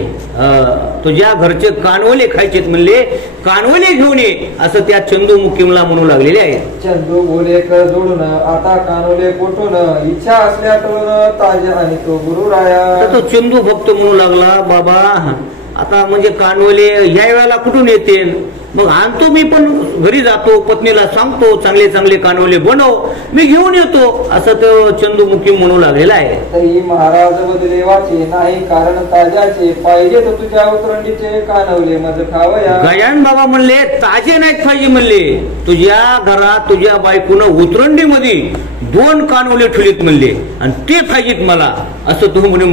तुझ्या घरचे कानवले खायचेत म्हणले, कानवले घेऊन ये असं त्या चंदू मुकीमला म्हणू लागलेले आहे. चंदू बोले कर जोडून आता कानवले कोठून, इच्छा असल्या तळून ताजे आणि तो गुरु राया. तर तो चंदू भक्त म्हणू लागला, बाबा आता म्हणजे कानवले या वेळेला कुठून येते, मग आणतो मी, पण घरी जातो, पत्नीला सांगतो चांगले चांगले कानवले बनव, मी घेऊन येतो असं तो चंदू मुकीम म्हणू लागलेला आहे. तरी महाराज बदलेवाचे नाही कारण ताज्याचे, पाहिजे तर तुझ्या उतरंडीचे कानवले मज खावया. गजानन बाबा म्हणले ताजे नाहीत पाहिजे म्हणले, तुझ्या घरात तुझ्या बायकोनं उतरंडीमध्ये 2 कानवले ठेवलेत म्हणले आणि ते पाहिजेत मला असं तू म्हणे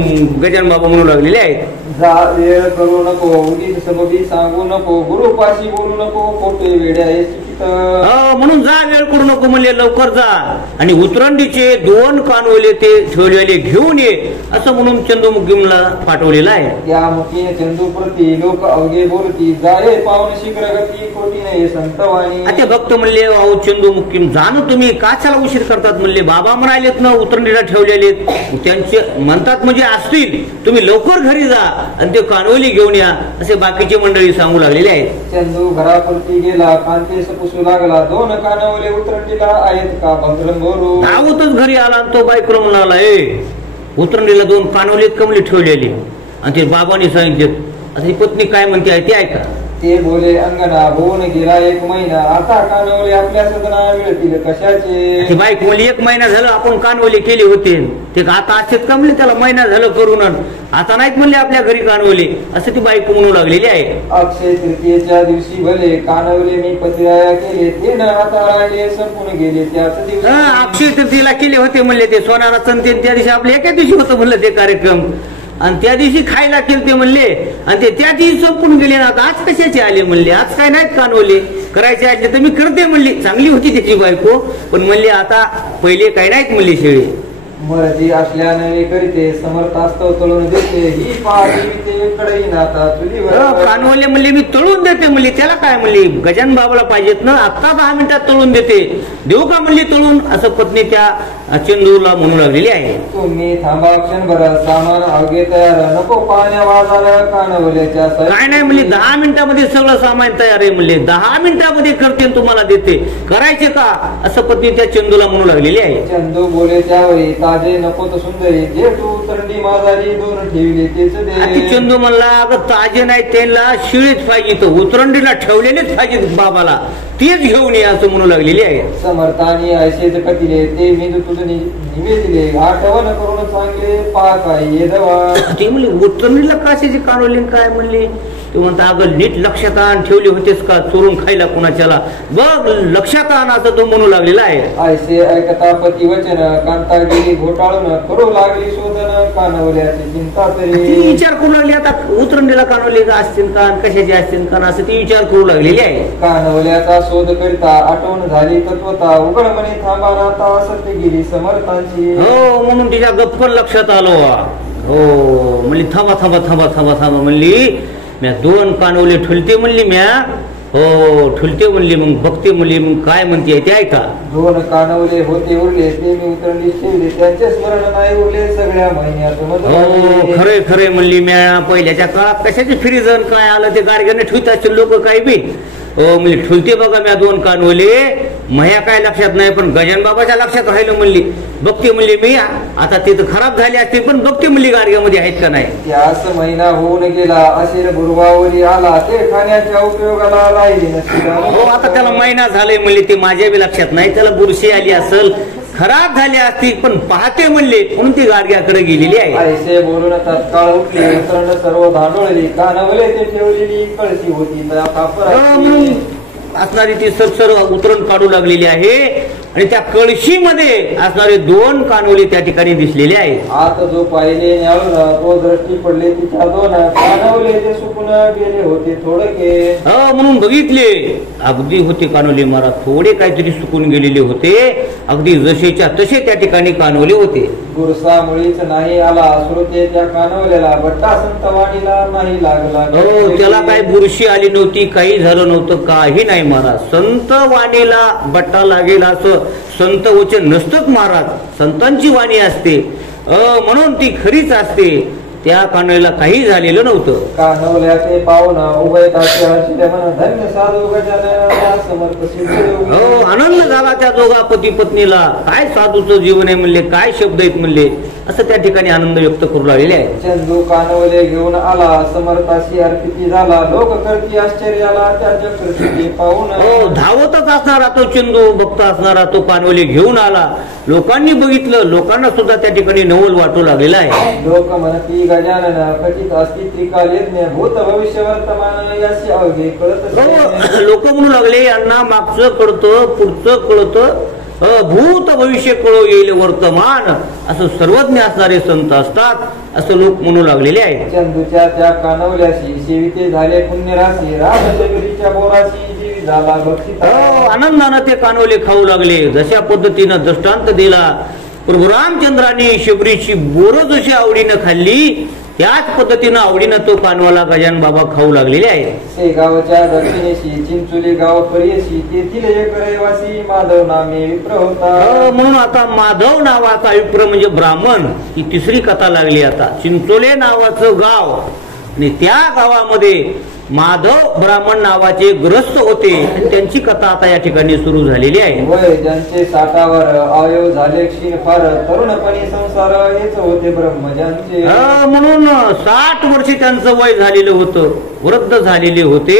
गजानन बाबा म्हणू लागलेले आहेत. जा वेळ करू नको, उगीच सबबी सांगू नको, गुरुपाशी बोलू नको, खोटे वेड्या म्हणून जा वेळ करू नको म्हणले, लवकर जा आणि उतरंडीचे 2 कानवले ते ठेवलेले घेऊन ये असं म्हणून चंदू मुकीमला पाठवलेलं आहे. त्या मुखीने चंदू प्रती लोक अवघे बोलती, जाये पाहून शीघ्र गती खोटी नाही संतवाणी. ते भक्त म्हणले, अहो चंदू मुकीम जाणं तुम्ही काचाला उशीर करतात म्हणले, बाबा म्हणालेत ना उतरंडीला ठेवलेले, त्यांचे म्हणतात म्हणजे असतील, तुम्ही लवकर घरी जा आणि ते कानवली घेऊन या असे बाकीचे मंडळी सांगू लागलेले आहेत. चंदू घरापुरती गेला, कांतेस पुसू लागला, 2 कानवले उतरंडीला आहेत का भद्रम बोलू. धावतच घरी आला आणि तो बायको म्हणाला, उतरंडीला 2 कानवले कमली ठेवलेली आणि ते बाबांनी सांगितले. आता पत्नी काय म्हणते आहे ते ऐका. ते बोले अंगणा होऊन गेला 1 महिना, आता कानवले आपल्या सदना मिळतील कशाचे. बाईक म्हणली 1 महिना झालं आपण कानवले केले होते, ते आता असेच का म्हणले, त्याला महिना झालं करून आता नाहीत म्हणले आपल्या घरी कानवले असं ती बाईक म्हणू लागलेली आहे. अक्षय तृतीयेच्या दिवशी भले कानवले मी पतिराया केले, ते न आता राहिले संपून गेले त्याच दिवशी. अक्षय तृतीयेला केले होते म्हणले ते सोनारा चंतेन, त्या दिवशी आपल्या एका दिवशी होतं म्हणलं ते कार्यक्रम आणि त्या दिवशी खायला केलते म्हणले आणि ते त्या दिवशी संपून गेले ना, आज कशाचे आले म्हणले, आज काय नाहीत कानवले करायचे असले तर मी करते म्हणली. चांगली होती त्याची बायको पण म्हणले आता पहिले काय नाहीत म्हणले शेळी. मर्जी असल्याने करीते समर्थास्तव तळून देते, ही पाहती ते कडई नाता चुलीवर. कानवले म्हणले मी तळून देते म्हणले, त्याला काय म्हणले गजानन बाबाला पाहिजेत ना, आता 10 मिनिटात तळून देते, देऊ का म्हणले तळून असं पत्नी त्या चंदूला म्हणू लागलेली आहे. तुम्ही थांबा क्षणभर, सामान अवघे तयार, नको पाण्या वाजाला कानवल्याच्या. काय नाही म्हणले 10 मिनिटामध्ये सगळं सामान तयार आहे म्हणले, 10 मिनिटामध्ये करते तुम्हाला देते, करायचे का असं पत्नी त्या चंदूला म्हणू लागलेली आहे. चंदू बोले त्यावेळी, ताजे नको तर सुंदरी, जे तू उतरंडी माझारी 2 ठेवले तेच दे. चंदू म्हणला अगं ताजे नाही, त्यांना शिळीच पाहिजे, तर उतरंडीला ठेवलेलेच पाहिजे बाबाला, तेच घेऊन ये असं म्हणू लागलेली आहे. समर्थानी ऐसेच कटिले, ते मी तुझं निवेदिले, आठवण करून चांगले पाक आहे दवा. ते म्हणले उतरंडीला कशाची कानवली काय म्हणले, ते म्हणता अगं नीट लक्षात आण, ठेवली होतेस का चोरून खायला कुणाच्याला, बघ लक्षात आण असं तो म्हणू लागलेला आहे. ऐसे ऐकता पती वचन, कांता गेली घोटाळून, करू लागली शोधन, कानवल्याची चिंता तरी. विचार करू लागली आता उतरंडीला कानवले असतील का, कशाचे असतील का असं ती विचार करू लागलेली आहे. कानवल्याचा शोध करिता आठवण झाली तत्वता, उघड म्हणे थांबा नाता सत्य गेली समर्थांची. हो म्हणून तिच्या गप्पन लक्षात आलो. हो म्हणली थांबा थांबा थांबा थांबा थांबा म्हणली, म्या 2 कानवले ठुलते म्हणली, म्या हो ठुलते म्हणली, मग बघते म्हणली, मग काय म्हणते ते ऐका. 2 कानवले होते उरले, ते मी उतरंडी ठेवले, त्यांचे स्मरण नाही उरले सगळ्या महिन्यात. हो खरे खरे म्हणली, म्या पहिल्याच्या काळात कशाचे फ्रीजन काय आलं ते गाडग्याने ठेवतात लोक काय बी. म्हणली ठुलते बघा म्या 2 कानवले, मह्या काय लक्षात नाही पण गजानन बाबाच्या लक्षात राहिलं म्हणली, बघते म्हणली मी, आता ते तर खराब झाले असते पण बघते म्हणली गाडग्यामध्ये आहेत का नाही. त्यास महिना होऊन गेला, असेल गुरुवावरी आला, ते खाण्याच्या उपयोगाला राहिली नसती. हो आता त्याला महिना झालाय म्हणली, ते माझ्या बी लक्षात नाही, त्याला बुरशी आली असेल, खराब झाली असती पण पाहते म्हणले म्हणून ती गाडग्याकडे गेलेली आहे. ऐसे बोलून तत्काळ उठली, उतरण सर्व धांडोळली, कानवले ते ठेवलेली कळशी होती असणारी ती सरसर उतरण काढू लागलेली आहे आणि त्या कळशीमध्ये असणारे 2 कानवले त्या ठिकाणी दिसलेले आहेत. आता जो पाहिले न्यावून तो दृष्टी पडले तिच्या 2 कानवले ते सुकून गेले होते थोडके. म्हणून बघितले अगदी होते कानवले महाराज, थोडे काहीतरी सुकून गेलेले होते, अगदी जसेच्या तसे त्या ठिकाणी कानवले होते. गुरसा मुळीच नाही आला, श्रोते त्या कानवल्याला, बट्टा संतवाणीला नाही लागला. हो त्याला काही बुरशी आली नव्हती, काही झालं नव्हतं, काही नाही महाराज. संत वाणीला बट्टा लागेल असं संत वचन नसतं महाराज, संतांची वाणी असते म्हणून ती खरीच असते. त्या कानवलीला काही झालेलं नव्हतं. कानवल्या ते पाहून उभयताचे हर्षिले म्हणा धन्य साधू गजानन समर्थ सिद्ध. हो, आनंद झाला त्या दोघा पती पत्नीला. काय साधूचं जीवन आहे म्हणले, काय शब्द आहेत म्हणले, असं त्या ठिकाणी आनंद व्यक्त करू लागलेले आहे. चंदू कानवले घेऊन आला समर्थाशी अर्पिती झाला लोक करती आश्चर्याला त्याच्या कृती पाहून. हो, धावतच असणारा तो चंदू, भक्त असणारा तो कानवले घेऊन आला. लोकांनी बघितलं, लोकांना सुद्धा त्या ठिकाणी नवल वाटू लागलेला आहे. लोक म्हणती गजानन कथित असती त्रिकाल यज्ञ भूत भविष्य वर्तमान याशी अवघे कळत. लोक म्हणू लागले यांना मागचं कळतं, पुढचं कळतं, भूत भविष्य कळो येईल वर्तमान, असं सर्वज्ञ असणारे संत असतात असं लोक म्हणू लागलेले आहेत. चंदूच्या त्या कानवल्याशी सेविते झाले पुण्यराशी रामशबरीच्या बोराशी जीवी झाला भक्ती. आनंदानं ते कानवले खाऊ लागले. जशा पद्धतीनं दृष्टांत दिला प्रभू रामचंद्रांनी शबरीची बोरं जशी आवडीनं खाल्ली त्याच पद्धतीनं आवडीनं तो कानवाला गजानन बाबा खाऊ लागलेले आहे. शेगावच्या दक्षिणेशी चिंचोली गाव परियशी तेथील एक रहिवासी माधव नामे विप्र होता. म्हणून आता माधव नावाचा विप्र म्हणजे ब्राह्मण ही तिसरी कथा लागली. आता चिंचोले नावाचं गाव आणि त्या गावामध्ये माधव ब्राह्मण नावाचे ग्रस्त होते आणि त्यांची कथा आता या ठिकाणी सुरू झालेली आहे. वय ज्यांचे 60वर अवयव झाले क्षीण फार तरुणपणी संसार हेच होते ब्रह्मज्यांचे. म्हणून 60 वर्षे त्यांचं वय झालेलं होतं, वृद्ध झालेले होते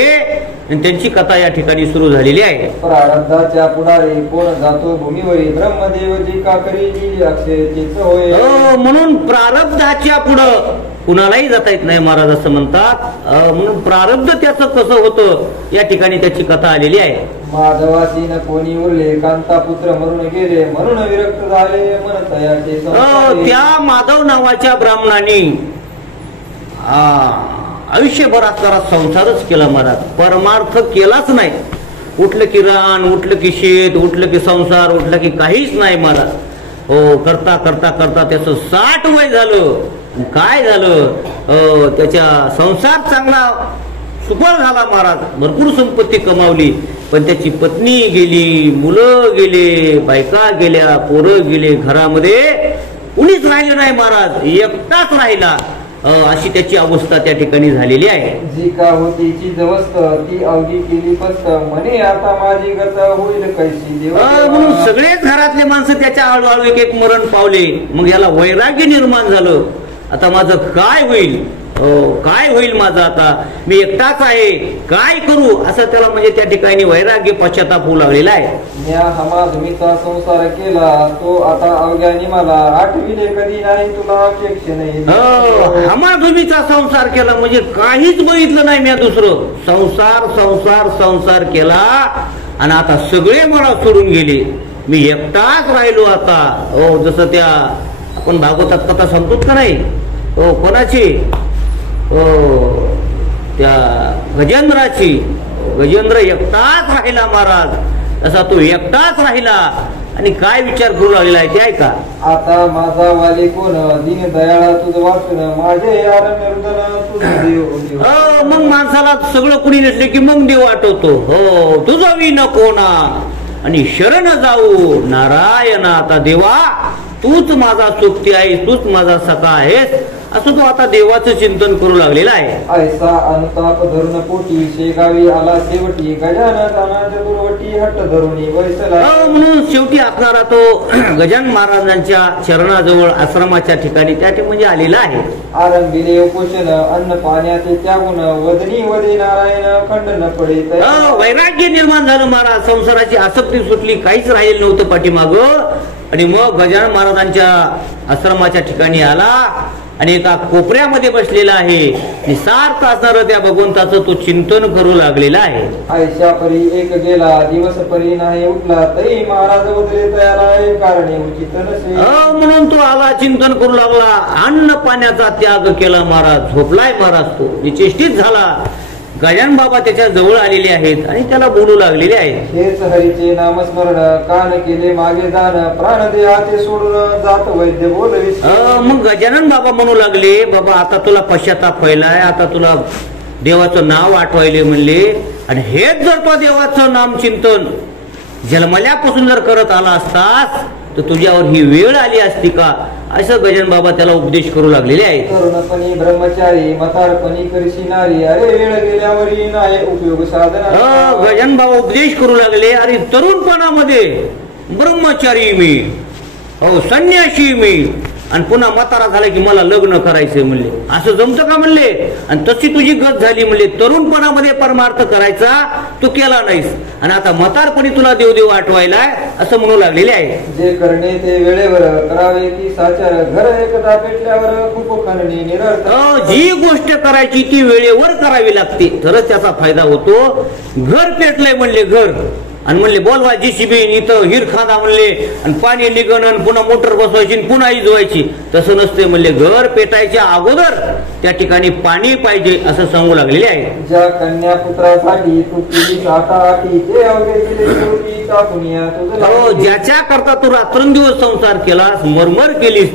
आणि त्यांची कथा या ठिकाणी सुरू झालेली आहे. प्रारब्धाच्या पुढारी कोण जातो भूमीवरी ब्रह्मदेव जी का करी अक्षयतेच होय. म्हणून प्रारब्धाच्या पुढं कुणालाही जाता येत नाही महाराज असं म्हणतात. म्हणून प्रारब्ध त्याचं कसं होतं या ठिकाणी त्याची कथा आलेली आहे. माधवासीन कोणी उरले कांता पुत्र मरून गेले म्हणून विरक्त झाले म्हणत. त्या माधव नावाच्या ब्राह्मणाने आयुष्यभर असणारा संसारच केला महाराज, परमार्थ केलाच नाही. उठलं की रान, उठलं की शेत, उठलं की संसार, उठलं की काहीच नाही महाराज. हो, करता करता करता त्याचं 60 वय झालं. काय झालं, त्याच्या संसार चांगला सुफळ झाला महाराज, भरपूर संपत्ती कमावली, पण त्याची पत्नी गेली, मुलं गेले, बायका गेल्या, पोरं गेले, घरामध्ये कुणीच राहिलं नाही महाराज, एकटाच राहिला. अशी त्याची अवस्था त्या ठिकाणी झालेली आहे. जी का होती ची जवस्त ती अवघी केली फस्त म्हणे आता माझी गत होईल कैसी देव. म्हणून सगळेच घरातले माणसं त्याच्या हळूहळू एक एक मरण पावले. मग याला वैराग्य निर्माण झालं. आता माझं काय होईल, काय होईल माझं, आता मी एकटाच आहे, काय करू, असं त्याला म्हणजे त्या ठिकाणी वैराग्य पश्चाताप होऊ लागलेला आहे. म्या हमाधुमीचा संसार केला तो आता अवघ्याने मला आठविले कधी नाही तुला अपेक्षा नाही. हमाधुमीचा संसार केला म्हणजे काहीच बघितलं नाही मी दुसरं. संसार संसार संसार केला आणि आता सगळे मला सोडून गेले, मी एकटाच राहिलो आता. जसं त्या आपण भागवतात कथा सांगतोच का नाही, कोणाची, त्या गजेंद्राची. गजेंद्र एकटाच राहिला महाराज, तसा तो एकटाच राहिला आणि काय विचार करू लागलेला आहे ते ऐका. आता माझा वाली कोण दीन दयाळा तुझं वाचून माझे देव. मग माणसाला सगळं कुणी नसले की मग देव आठवतो. हो, तुझा विन कोणा आणि शरण जाऊ नारायणा. आता देवा तूच माझा सोबती आहेस, तूच माझा सखा आहेस, असं तो आता देवाचं चिंतन करू लागलेला आहे. ऐसा अनुताप धरून पोटी शेगावी आला शेवटी गजाननाच्या दुर्वटी हट्ट धरुणी वैसला. म्हणून शेवटी असणारा तो गजानन महाराजांच्या चरणाजवळ आश्रमाच्या ठिकाणी त्या म्हणजे आलेला आहे. आरंभिले उपोषण अन्न पाण्याचे त्यागून वदनी वदे नारायण खंड न पडे. वैराग्य निर्माण झालं महाराज, संसाराची आसक्ती सुटली, काहीच राहिलं नव्हतं पाठीमाग. आणि मग गजानन महाराजांच्या आश्रमाच्या ठिकाणी आला आणि एका कोपऱ्यामध्ये बसलेला आहे. सार्थ असणार त्या भगवंताचं तो चिंतन करू लागलेला आहे. आयशा परी एक गेला दिवस परी नाही उठला तरी महाराज बदले तयार कारणे उचित नसे. म्हणून तो आला, चिंतन करू लागला, अन्न पाण्याचा त्याग केला महाराज. झोपलाय महाराज, तो निचेष्टित झाला. गजानन बाबा त्याच्या जवळ आलेले आहेत आणि त्याला बोलू लागलेले आहेत. हेच हरीचे नामस्मरण कान केले मागे जाण प्राण देहाचे सोडून जात वैद्य बोलवी. मग गजानन बाबा म्हणू लागले, बाबा आता तुला पश्चाताप व्हायलाय, आता तुला देवाचं नाव आठवायले म्हणले. आणि हेच जर तो देवाचं नाम चिंतन जन्मल्यापासून जर करत आला असतास तर तुझ्यावर ही वेळ आली असती का, असं गजानन बाबा त्याला उपदेश करू लागलेले आहे. तरुणपणी ब्रह्मचारी म्हातारपणी करशी नारी, अरे वेळ गेल्यावरही नाही उपयोग साधना. गजानन बाबा उपदेश करू लागले, अरे तरुणपणामध्ये ब्रह्मचारी मी, हो संन्यासी मी, आणि पुन्हा म्हातारा झाला की मला लग्न करायचंय म्हणले, असं जमतं का म्हणले. आणि तशी तुझी गत झाली म्हणले, तरुणपणामध्ये परमार्थ करायचा तू केला नाहीस, आणि आता म्हातारपणी तुला देवदेव आठवायलाय, असं म्हणू लागलेले आहे. जे करणे ते वेळेवर करावे की साचार, घर एकदा पेटल्यावर खूप करणे निरर्थ. जी गोष्ट करायची ती वेळेवर करावी लागते, तरच त्याचा फायदा होतो. घर पेटलंय म्हणले, घर, आणि म्हणले बोलवा JCB, इथं हिर खांदा म्हणले, आणि पाणी निघणं, पुन्हा मोटर बसवायची, पुन्हा इजवायची. तसं नसते म्हणले, घर पेटायच्या अगोदर त्या ठिकाणी पाणी पाहिजे, असं सांगू लागलेले आहे. ज्या कन्या पुत्रासाठी तू केली आटाआटी, ते अवघे केले शेवटी टाकूनिया तुझं. ज्याच्या करता तू रात्रंदिवस संसार केलास, मरमर केलीस,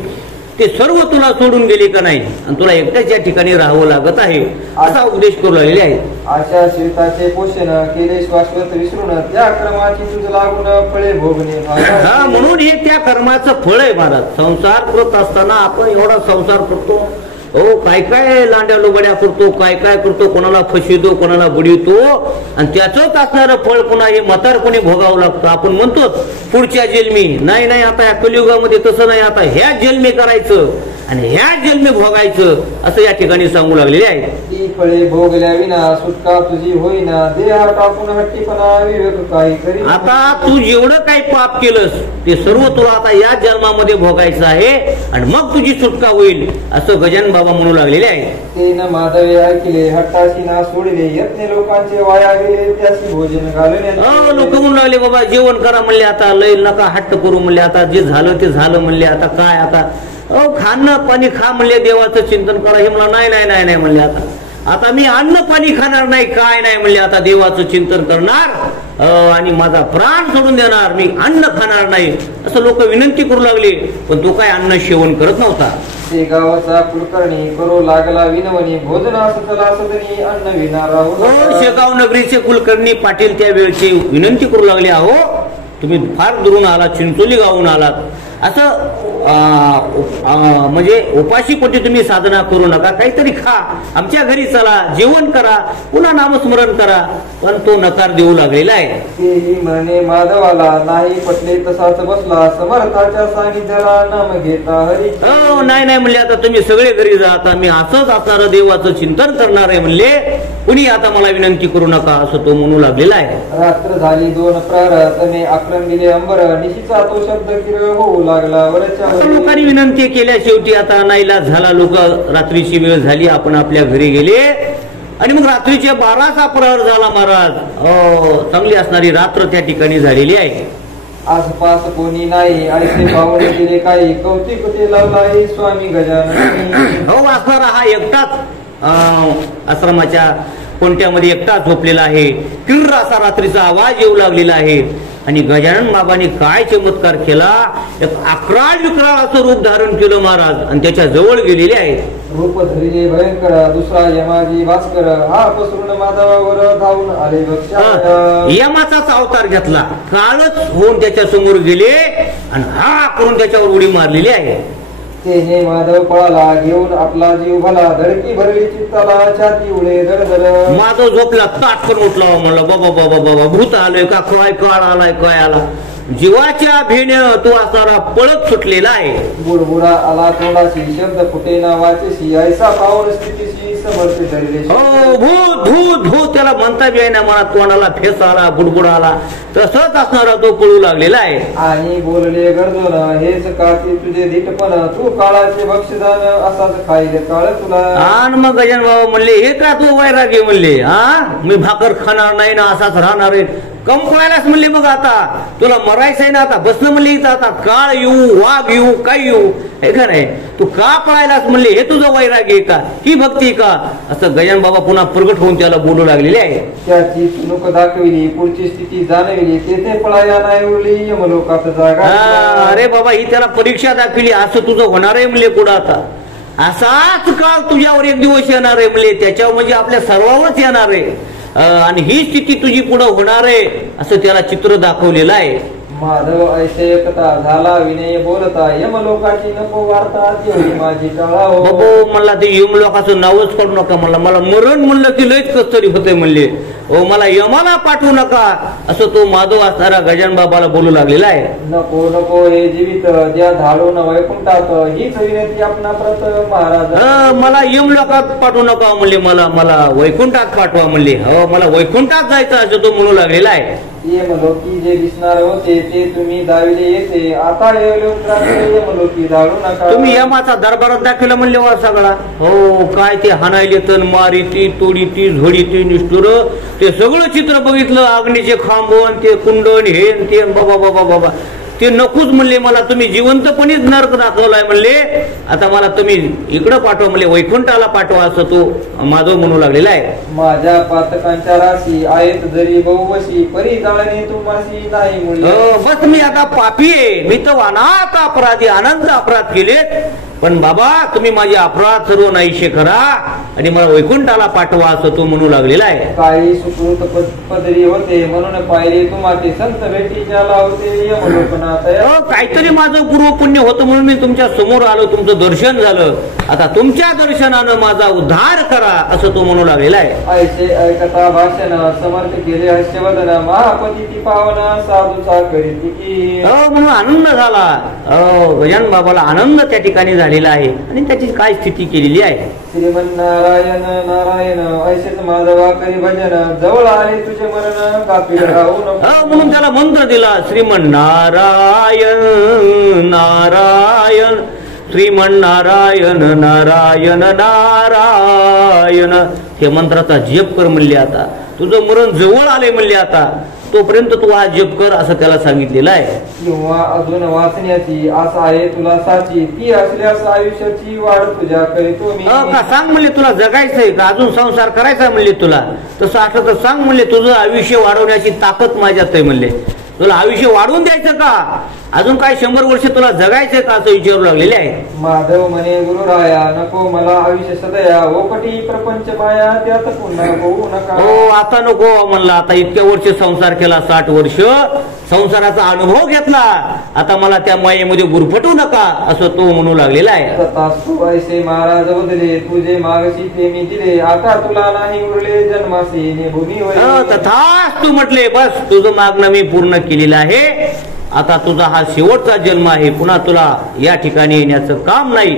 ते सर्व तुला सोडून गेले का नाही, आणि तुला एकट्याच या ठिकाणी राहावं लागत आहे, असा उपदेश करू लागलेले आहे. अशा शेताचे पोषण केले शाश्वत विसरून, त्या कर्माची तुझ लागून फळे भोगणे. म्हणून हे त्या कर्माचं फळ आहे महाराज. संसार करत असताना आपण एवढा संसार करतो, हो काय काय लांड्या लोबड्या करतो, काय काय करतो, कोणाला फसवितो, कोणाला बुडवितो, आणि त्याचंच असणारं फळ पुन्हा हे म्हातारपणी भोगावं लागतं. आपण म्हणतो पुढच्या जन्मी, नाही नाही, आता या कलियुगामध्ये तसं नाही, आता ह्या जन्मी करायचं आणि ह्या जन्मी भोगायचं, असं या ठिकाणी सांगू लागलेले आहे. ती फळे भोगल्या विना सुटका तुझी होईना, देहा टाकून हट्टीपणा विवेक काही करी. आता तू जेवढं काही पाप केलंस ते सर्व तुला आता या जन्मामध्ये भोगायचं आहे, आणि मग तुझी सुटका होईल, असं गजानन बाबा म्हणू लागलेले आहे. ते न माधवे ऐकले हट्टाशी ना सोडले, यत्ने लोकांचे वाया गेले त्याशी भोजन घालणे. लोक म्हणू लागले बाबा जेवण करा म्हणले, आता लय नका हट्ट करू म्हणले, आता जे झालं ते झालं म्हणले, आता काय आता खाणं पाणी खा म्हणले, देवाचं चिंतन करा. हे मला नाही नाही नाही नाही म्हणले, आता मी अन्न पाणी खाणार नाही, काय नाही म्हणले, आता देवाचं चिंतन करणार आणि माझा प्राण सोडून देणार, मी अन्न खाणार नाही, असं लोक विनंती करू लागले. पण तो काय अन्न सेवन करत नव्हता. ते गावाचा कुलकर्णी करू लागला विनवणी, भोजनास चला सदनी अन्न विना राहू. शेगाव नगरीचे कुलकर्णी पाटील त्या वेळची विनंती करू लागले, अहो तुम्ही फार दुरून आलात, चिंचोली गावून आलात, असं म्हणजे उपाशीपोटी तुम्ही साधना करू नका, काहीतरी खा, आमच्या घरी चला, जेवण करा, पुन्हा नामस्मरण करा. पण तो नकार देऊ लागलेला आहे. तेही म्हणे माधवाला नाही पटले तसाच बसला, समर्थाच्या सानिध्याला नाम घेता हरी. नाही नाही म्हणले, आता तुम्ही सगळे घरी जा, आता मी असंच असणारं देवाचं चिंतन करणार आहे म्हणले, कुणी आता मला विनंती करू नका, असं तो म्हणू लागलेला आहे. रात्र झाली 2 प्रहर, तने आक्रम गेले अंबर, निशीचा तो शब्द किरळ होऊ लागला वरच्या. लोकांनी विनंती केल्या, शेवटी आता नाईलाज झाला, लोक रात्रीची वेळ झाली, आपण आपल्या घरी गेले, आणि मग रात्रीच्या 12चा प्रहर झाला महाराज. चांगली असणारी रात्र त्या ठिकाणी झालेली आहे. आसपास कोणी नाही, ऐसे पाहून गेले काही, कौतिक ते लावला स्वामी गजानन. हो असणारा हा एकटाच आश्रमाच्या कोणत्यामध्ये एकटाच झोपलेला आहे. किर्र असा रात्रीचा आवाज येऊ लागलेला आहे, आणि गजानन बाबांनी काय चमत्कार केला, एक अकराळ विकराळ असं रूप धारण केलं महाराज, आणि त्याच्या जवळ गेलेले आहेत. रूप धरिले भयंकर, दुसरा यमाजी भास्कर, हा पसरून माधवावर धावून आले बक्षा. यमाचाच अवतार घेतला, काळच होऊन त्याच्या समोर गेले, आणि हा करून त्याच्यावर उडी मारलेली आहे. तेने माधव पळाला, घेऊन आपला जीव भला, धडकी भरली चित्ताला, छाती उडे धडधड. माधव झोपला, ताटकन उठला, म्हणला बाबा बाबा बाबा भूत आलोय का, काय काळ आलाय, काय आला. जीवाच्या भेण्या तो असणारा पळत सुटलेला आहे. बुडबुडा आला तोंडाशी, शब्द फुटेना वाचेशी, ऐसा पावन स्थितीशी समर्थ धरले. भूत भूत भूत त्याला म्हणता बी ना, मला तोंडाला फेस आला, बुडबुड आला, तसंच असणारा तो पळू लागलेला आहे. आणि बोलले गरजून, हेच का ते तुझे धीटपण, तू काळाचे भक्षदान असाच खाईल काळ तुला. आणि मग गजानन बाबा म्हणले, हे का तू वैरागी म्हणले, मी भाकर खाणार नाही ना, असाच राहणार आहे, कंपवायलाच म्हणले, मग आता तुला मरायचं आहे ना, आता बसलं म्हणले, इथं आता काळ येऊ, वाघ येऊ, काय येऊ, हे का नाही, तू का पळायलाच म्हणले, हे तुझं वैरागी का, ही भक्ती का, असं गजानन बाबा पुन्हा प्रगट होऊन त्याला बोलू लागलेले आहे. त्याची चुणूक दाखविली, पुढची स्थिती जाणविली, तेथे पळाया नाही उरली यमलोकात जागा. अरे बाबा, ही त्याला परीक्षा दाखविली, असं तुझं होणार आहे म्हणले, पुढं आता असाच काळ तुझ्यावर एक दिवस येणार आहे म्हणले, त्याच्यावर म्हणजे आपल्या सर्वांवरच येणार आहे, आणि ही स्थिती तुझी पुढे होणार आहे, असं त्याला चित्र दाखवलेलं आहे. माधव ऐसे एकता झाला विनय बोलता यमलोकाची नको वार्ता तेवढी माझी टाळा हो. बाबू मला ते यम लोकांचं नावच काढू नका, मला मरण म्हणलं की लयच कस तरी होते म्हणले. हो मला यमाला पाठवू नका असं तो माधव असणारा गजानन बाबाला बोलू लागलेला आहे. नको नको हे जीवित ज्या धाडून वैकुंठात हीच विनंती आपणा प्रत महाराज. मला यम लोकात पाठवू नका म्हणले, मला वैकुंठात पाठवा म्हणले. हो मला वैकुंठात जायचं असं तो म्हणू लागलेला आहे. यमलोकी जे दिसणार होते ते तुम्ही दाविले येते, आता यमलोकी धाडू नका. तुम्ही यमाचा दरबारात दाखवलं म्हणले वा सगळा. हो काय ते हाणायले तन मारीती तोडीती झोडीती निष्ठुर ते सगळं चित्र बघितलं. अग्नीचे खांबन ते कुंडन हे ते बाबा बाबा बाबा ते नकोच म्हणले. मला तुम्ही जिवंतपणेच नरक दाखवलाय म्हणले. आता मला तुम्ही इकडं पाठवा म्हणले, वैकुंठाला पाठवा असं तो माधव म्हणू लागलेला आहे. माझ्या पातकांच्या राशी आहेत जरी बहुवशी परी जाळणे तुम्हाशी नाही मुळी. बस मी आता पापी आहे, मी तर अनाथ अपराधी अनंत अपराध केलेत. पण बाबा तुम्ही माझे अपराध सर्व नाहीशे करा आणि मला वैकुंठाला पाठवा असं तो म्हणू लागलेला आहे. काही सुकृत पदरी होते म्हणून पाहिले तुम्हा ते संत भेटीच्या लावते यमलोकनाथ. काहीतरी माझं पूर्व पुण्य होतं म्हणून मी तुमच्या समोर आलो, तुमचं दर्शन झालं. आता तुमच्या दर्शनानं माझा उद्धार करा असं तो म्हणू लागलेला आहे. ऐसे ऐकता भाषण समर्थ केले हर्षवदन महापती ती पावन साधूचा करीती की. म्हणून आनंद झाला. गजानन बाबाला आनंद त्या ठिकाणी झालेला आहे आणि त्याची काय स्थिती केलेली आहे. श्रीमन्नारायण नारायण ऐसेच माधवा करी भजन जवळ आले तुझे मरण कापी राहू नको. म्हणून त्याला मंत्र दिला श्रीमन्नारायण नारायण श्रीमन्नारायण नारायण नारायण हे मंत्राचा जप कर म्हणले. आता तुझं मरण जवळ आले म्हणले, आता तोपर्यंत तू हा जप कर असं त्याला सांगितलेलं आहे. किंवा अजून वाचण्याची आशा आहे तुला साची ती असल्यास आयुष्याची वाढ तुझ्या करीतो मी. का सांग म्हणले तुला जगायचंय का अजून संसार करायचा म्हणले तुला, तसं असलं तर सांग म्हणले तुझं आयुष्य वाढवण्याची ताकद माझ्यात आहे म्हणले. तुला आयुष्य वाढवून द्यायचं का अजून काय 100 वर्ष तुला जगायचंय का असं विचारू लागलेले आहे. माधव म्हणे गुरुराया नको मला आयुष्य सदया ओपटी प्रपंच माया त्यात पुन्हा होऊ नका. हो आता नको म्हणला, आता इतक्या वर्ष संसार केला 60 वर्ष संसाराचा अनुभव घेतला, आता मला त्या मायेमध्ये गुरफटू नका असं तो म्हणू लागलेला आहे. तथास्तु ऐसे महाराज बदले तुझे मागशी ते मी दिले आता तुला नाही उरले जन्मासी भूमीवर. तथास्तु म्हटले बस तुझं मागणं मी पूर्ण केलेलं आहे. आता तुझा हा शेवटचा जन्म आहे, पुन्हा तुला या ठिकाणी येण्याचं काम नाही.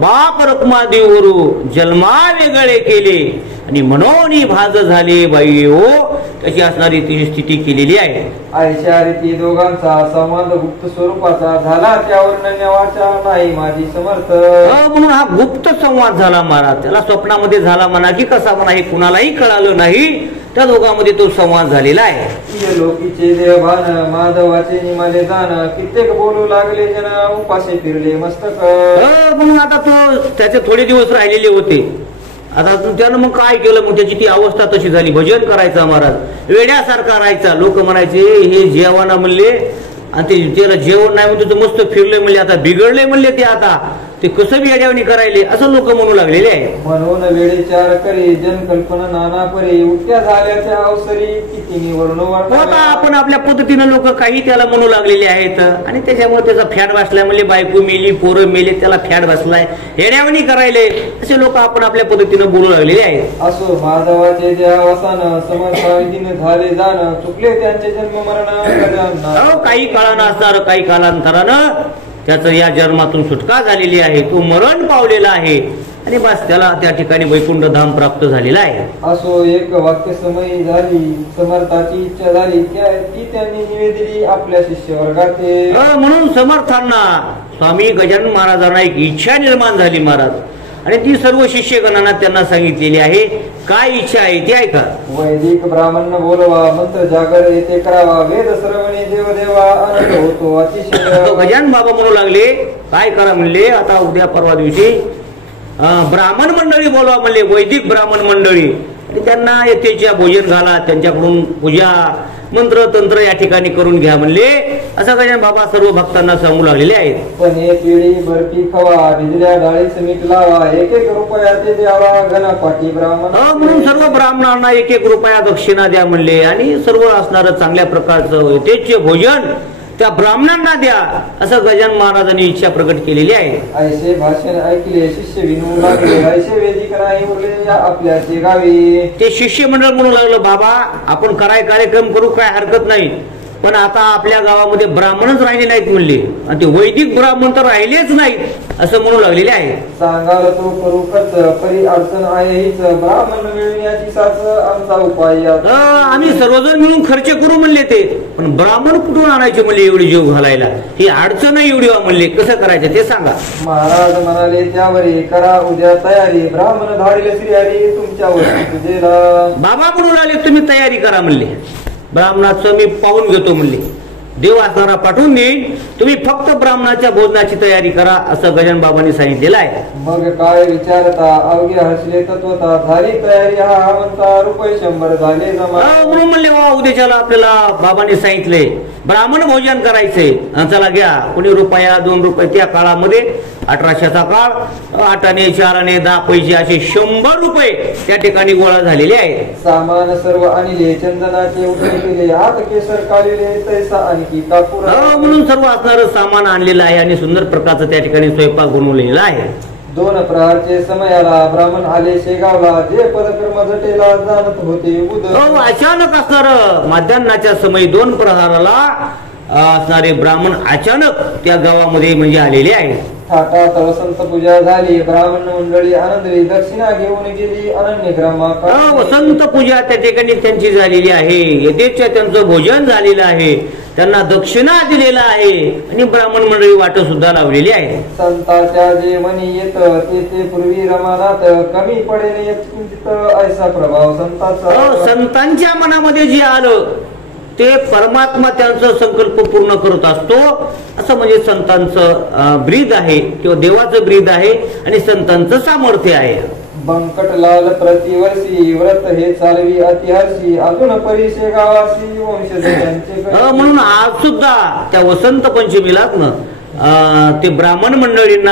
बाप रखमादेवरू जन्मा वेगळे केले आणि म्हणून भाज झाले बाई हो तशी असणारी तिची स्थिती केलेली आहे. ऐशा रीती दोघांचा संवाद गुप्त स्वरूपाचा झाला त्यावर नन्यावाचा नाही माझी समर्थ. म्हणून हा गुप्त संवाद झाला महाराज. त्याला स्वप्नामध्ये झाला म्हणा की कसा म्हणा हे कुणालाही कळालं नाही. त्या दोघांमध्ये तो संवाद झालेला आहे. लोकीचे देवभान माधवाचे निमाले जाण कित्येक बोलू लागले जन उपाशी फिरले मस्तक. म्हणून आता तो त्याचे थोडे दिवस राहिलेले होते. आता त्यानं मग काय केलं, मग त्याची ती अवस्था तशी झाली. भजन करायचा महाराज, वेड्यासारखा राहायचा. लोक म्हणायचे हे जेवणा म्हणले आणि ते त्याला जेवण नाही म्हणते मस्त फिरले म्हणले, आता बिघडले म्हणले ते, आता ते कसं बी येड्यावणी करायले असं लोक म्हणू लागलेले आहे. म्हणून वेळेचार करे जन कल्पना नाना परे उठ्या झाल्याच्या अवसरी किती निवडून आता आपण आपल्या पद्धतीनं लोक काही त्याला म्हणू लागलेले आहेत आणि त्याच्यामुळे त्याचा फॅट बसलाय म्हणजे बायको मेली पोरं मेले त्याला फॅट बसलाय येड्यावणी करायले असे लोक आपण आपल्या पद्धतीनं बोलू लागलेले आहेत. असो माधवाचे देहावसान समर्थाधीन झाले जाण चुकले त्यांचे जन्म मरण. काही काळानं असणार काही कालांतरानं त्याचं या जन्मातून सुटका झालेली आहे. तो मरण पावलेला आहे आणि बस त्याला त्या ठिकाणी वैकुंठ धाम प्राप्त झालेला आहे. असो एक वाक्य समयी झाली समर्थाची इच्छा झाली ती त्यांनी निवेदिली आपल्या शिष्य वर्गाते. म्हणून समर्थांना स्वामी गजानन महाराजांना एक इच्छा निर्माण झाली महाराज आणि ती सर्व शिष्यगणांना त्यांना सांगितलेली आहे. काय इच्छा आहे ती ऐका. वैदिक ब्राह्मण बोलवा मंत्र जागर येथे करावा वेद श्रवणे देवदेवा आनंद होतो अतिशय. गजानन बाबा म्हणू लागले काय करा म्हणले, आता उद्या परवा दिवशी ब्राह्मण मंडळी बोलवा म्हणले, वैदिक ब्राह्मण मंडळी त्यांना यथेच्या भोजन घाला, त्यांच्याकडून पूजा मंत्र तंत्र या ठिकाणी करून घ्या म्हणले, असं गजानन बाबा सर्व भक्तांना सांगू लागलेले आहेत. पण एक वेळी बर्फी खवा, भिजल्या डाळीच मीठ लावा, 1-1 रुपया ते द्यावा घनपाठी ब्राह्मण. म्हणून सर्व ब्राह्मणांना 1-1 रुपया दक्षिणा द्या म्हणले आणि सर्व असणारं चांगल्या प्रकारचं यथेच्य भोजन त्या ब्राह्मणांना द्या, असं गजानन महाराजांनी इच्छा प्रकट केलेली आहे. ऐसे भाषण ऐकले शिष्य विनू लागले, ऐसे वेदिक नाही उरले या आपल्याचे गावी. ते शिष्य मंडळ म्हणू लागलं, बाबा आपण कार्यक्रम करू, काय हरकत नाही, पण आता आपल्या गावामध्ये ब्राह्मणच राहिले नाहीत म्हणले आणि ते वैदिक ब्राह्मण तर राहिलेच नाहीत असं म्हणू लागलेले आहे. सांगाल तो करू खर्च, परी अडचण आहे हीच, ब्राह्मण मिळविण्याची साच आमचा उपाय. आम्ही सर्वजण मिळून खर्च करू म्हणले ते, पण ब्राह्मण कुठून आणायचे म्हणले एवढी जीव घालायला, ही अडचण एवढी म्हणले, कसं करायचं ते सांगा. महाराज म्हणाले त्यावरी करा उद्या तयारी, ब्राह्मण धाडले श्रीहरी तुमच्यावर तुझेला. बाबा म्हणून आले तुम्ही तयारी करा म्हणले, ब्राह्मणाचं मी पाहून घेतो म्हणले, देव असणारा पाठवून देईन, तुम्ही फक्त ब्राह्मणाच्या भोजनाची तयारी करा असं गजानन बाबांनी सांगितलेलं आहे. मग काय विचारता अवघे हसले तत्वता, झाली तयारी हा म्हणता ₹100 झाले जमा. म्हणून म्हणले बाबा उद्याच्याला आपल्याला बाबांनी सांगितले ब्राह्मण भोजन करायचे, चला घ्या, कोणी रुपया 2 रुपये, त्या काळामध्ये 1800चा काळ, 8 आणे 4 आणे 10 पैसे असे 100 रुपये त्या ठिकाणी गोळा झालेले आहे. सामान सर्व आणले, चंदनाचे उठे केले, हात केसर काढले, तैसा आणखी कापूर. म्हणून सर्व असणारं सामान आणलेलं आहे आणि सुंदर प्रकारचं त्या ठिकाणी स्वयंपाक बनवलेला आहे. 2 प्रहारचे समयाला ब्राह्मण आले शेगावला, जे पदकर्म जटेला जाणत होते उद. अचानक असणार माध्यान्हाच्या समयी 2 प्रहाराला असणारे ब्राह्मण अचानक त्या गावामध्ये म्हणजे आलेले आहे. थाटात वसंत पूजा झाली, ब्राह्मण मंडळी आनंदली, दक्षिणा घेऊन गेली अनन्य ग्रामा. वसंत पूजा त्या ठिकाणी त्यांची झालेली आहे, यथेच्या त्यांचं भोजन झालेलं आहे, त्यांना दक्षिणा दिलेला आहे आणि ब्राह्मण मंडळी वाट सुद्धा लावलेली आहे. संतांच्या जे मनी येत ते पूर्वी रमानात, कमी पडेल किंचित ऐसा प्रभाव संतांचा. संतांच्या मनामध्ये जे आलं ते परमात्मा त्यांचा संकल्प पूर्ण करत असतो, असं म्हणजे संतांचं ब्रीद आहे किंवा देवाचं ब्रीद आहे आणि संतांचं सामर्थ्य आहे. बंकटलाल प्रतिवर्षी व्रत हे चालवी अतिहर्षी, अजून परिशे गावासी वंशज त्यांचे. म्हणून आज सुद्धा त्या वसंत पंचमीला ते ब्राह्मण मंडळींना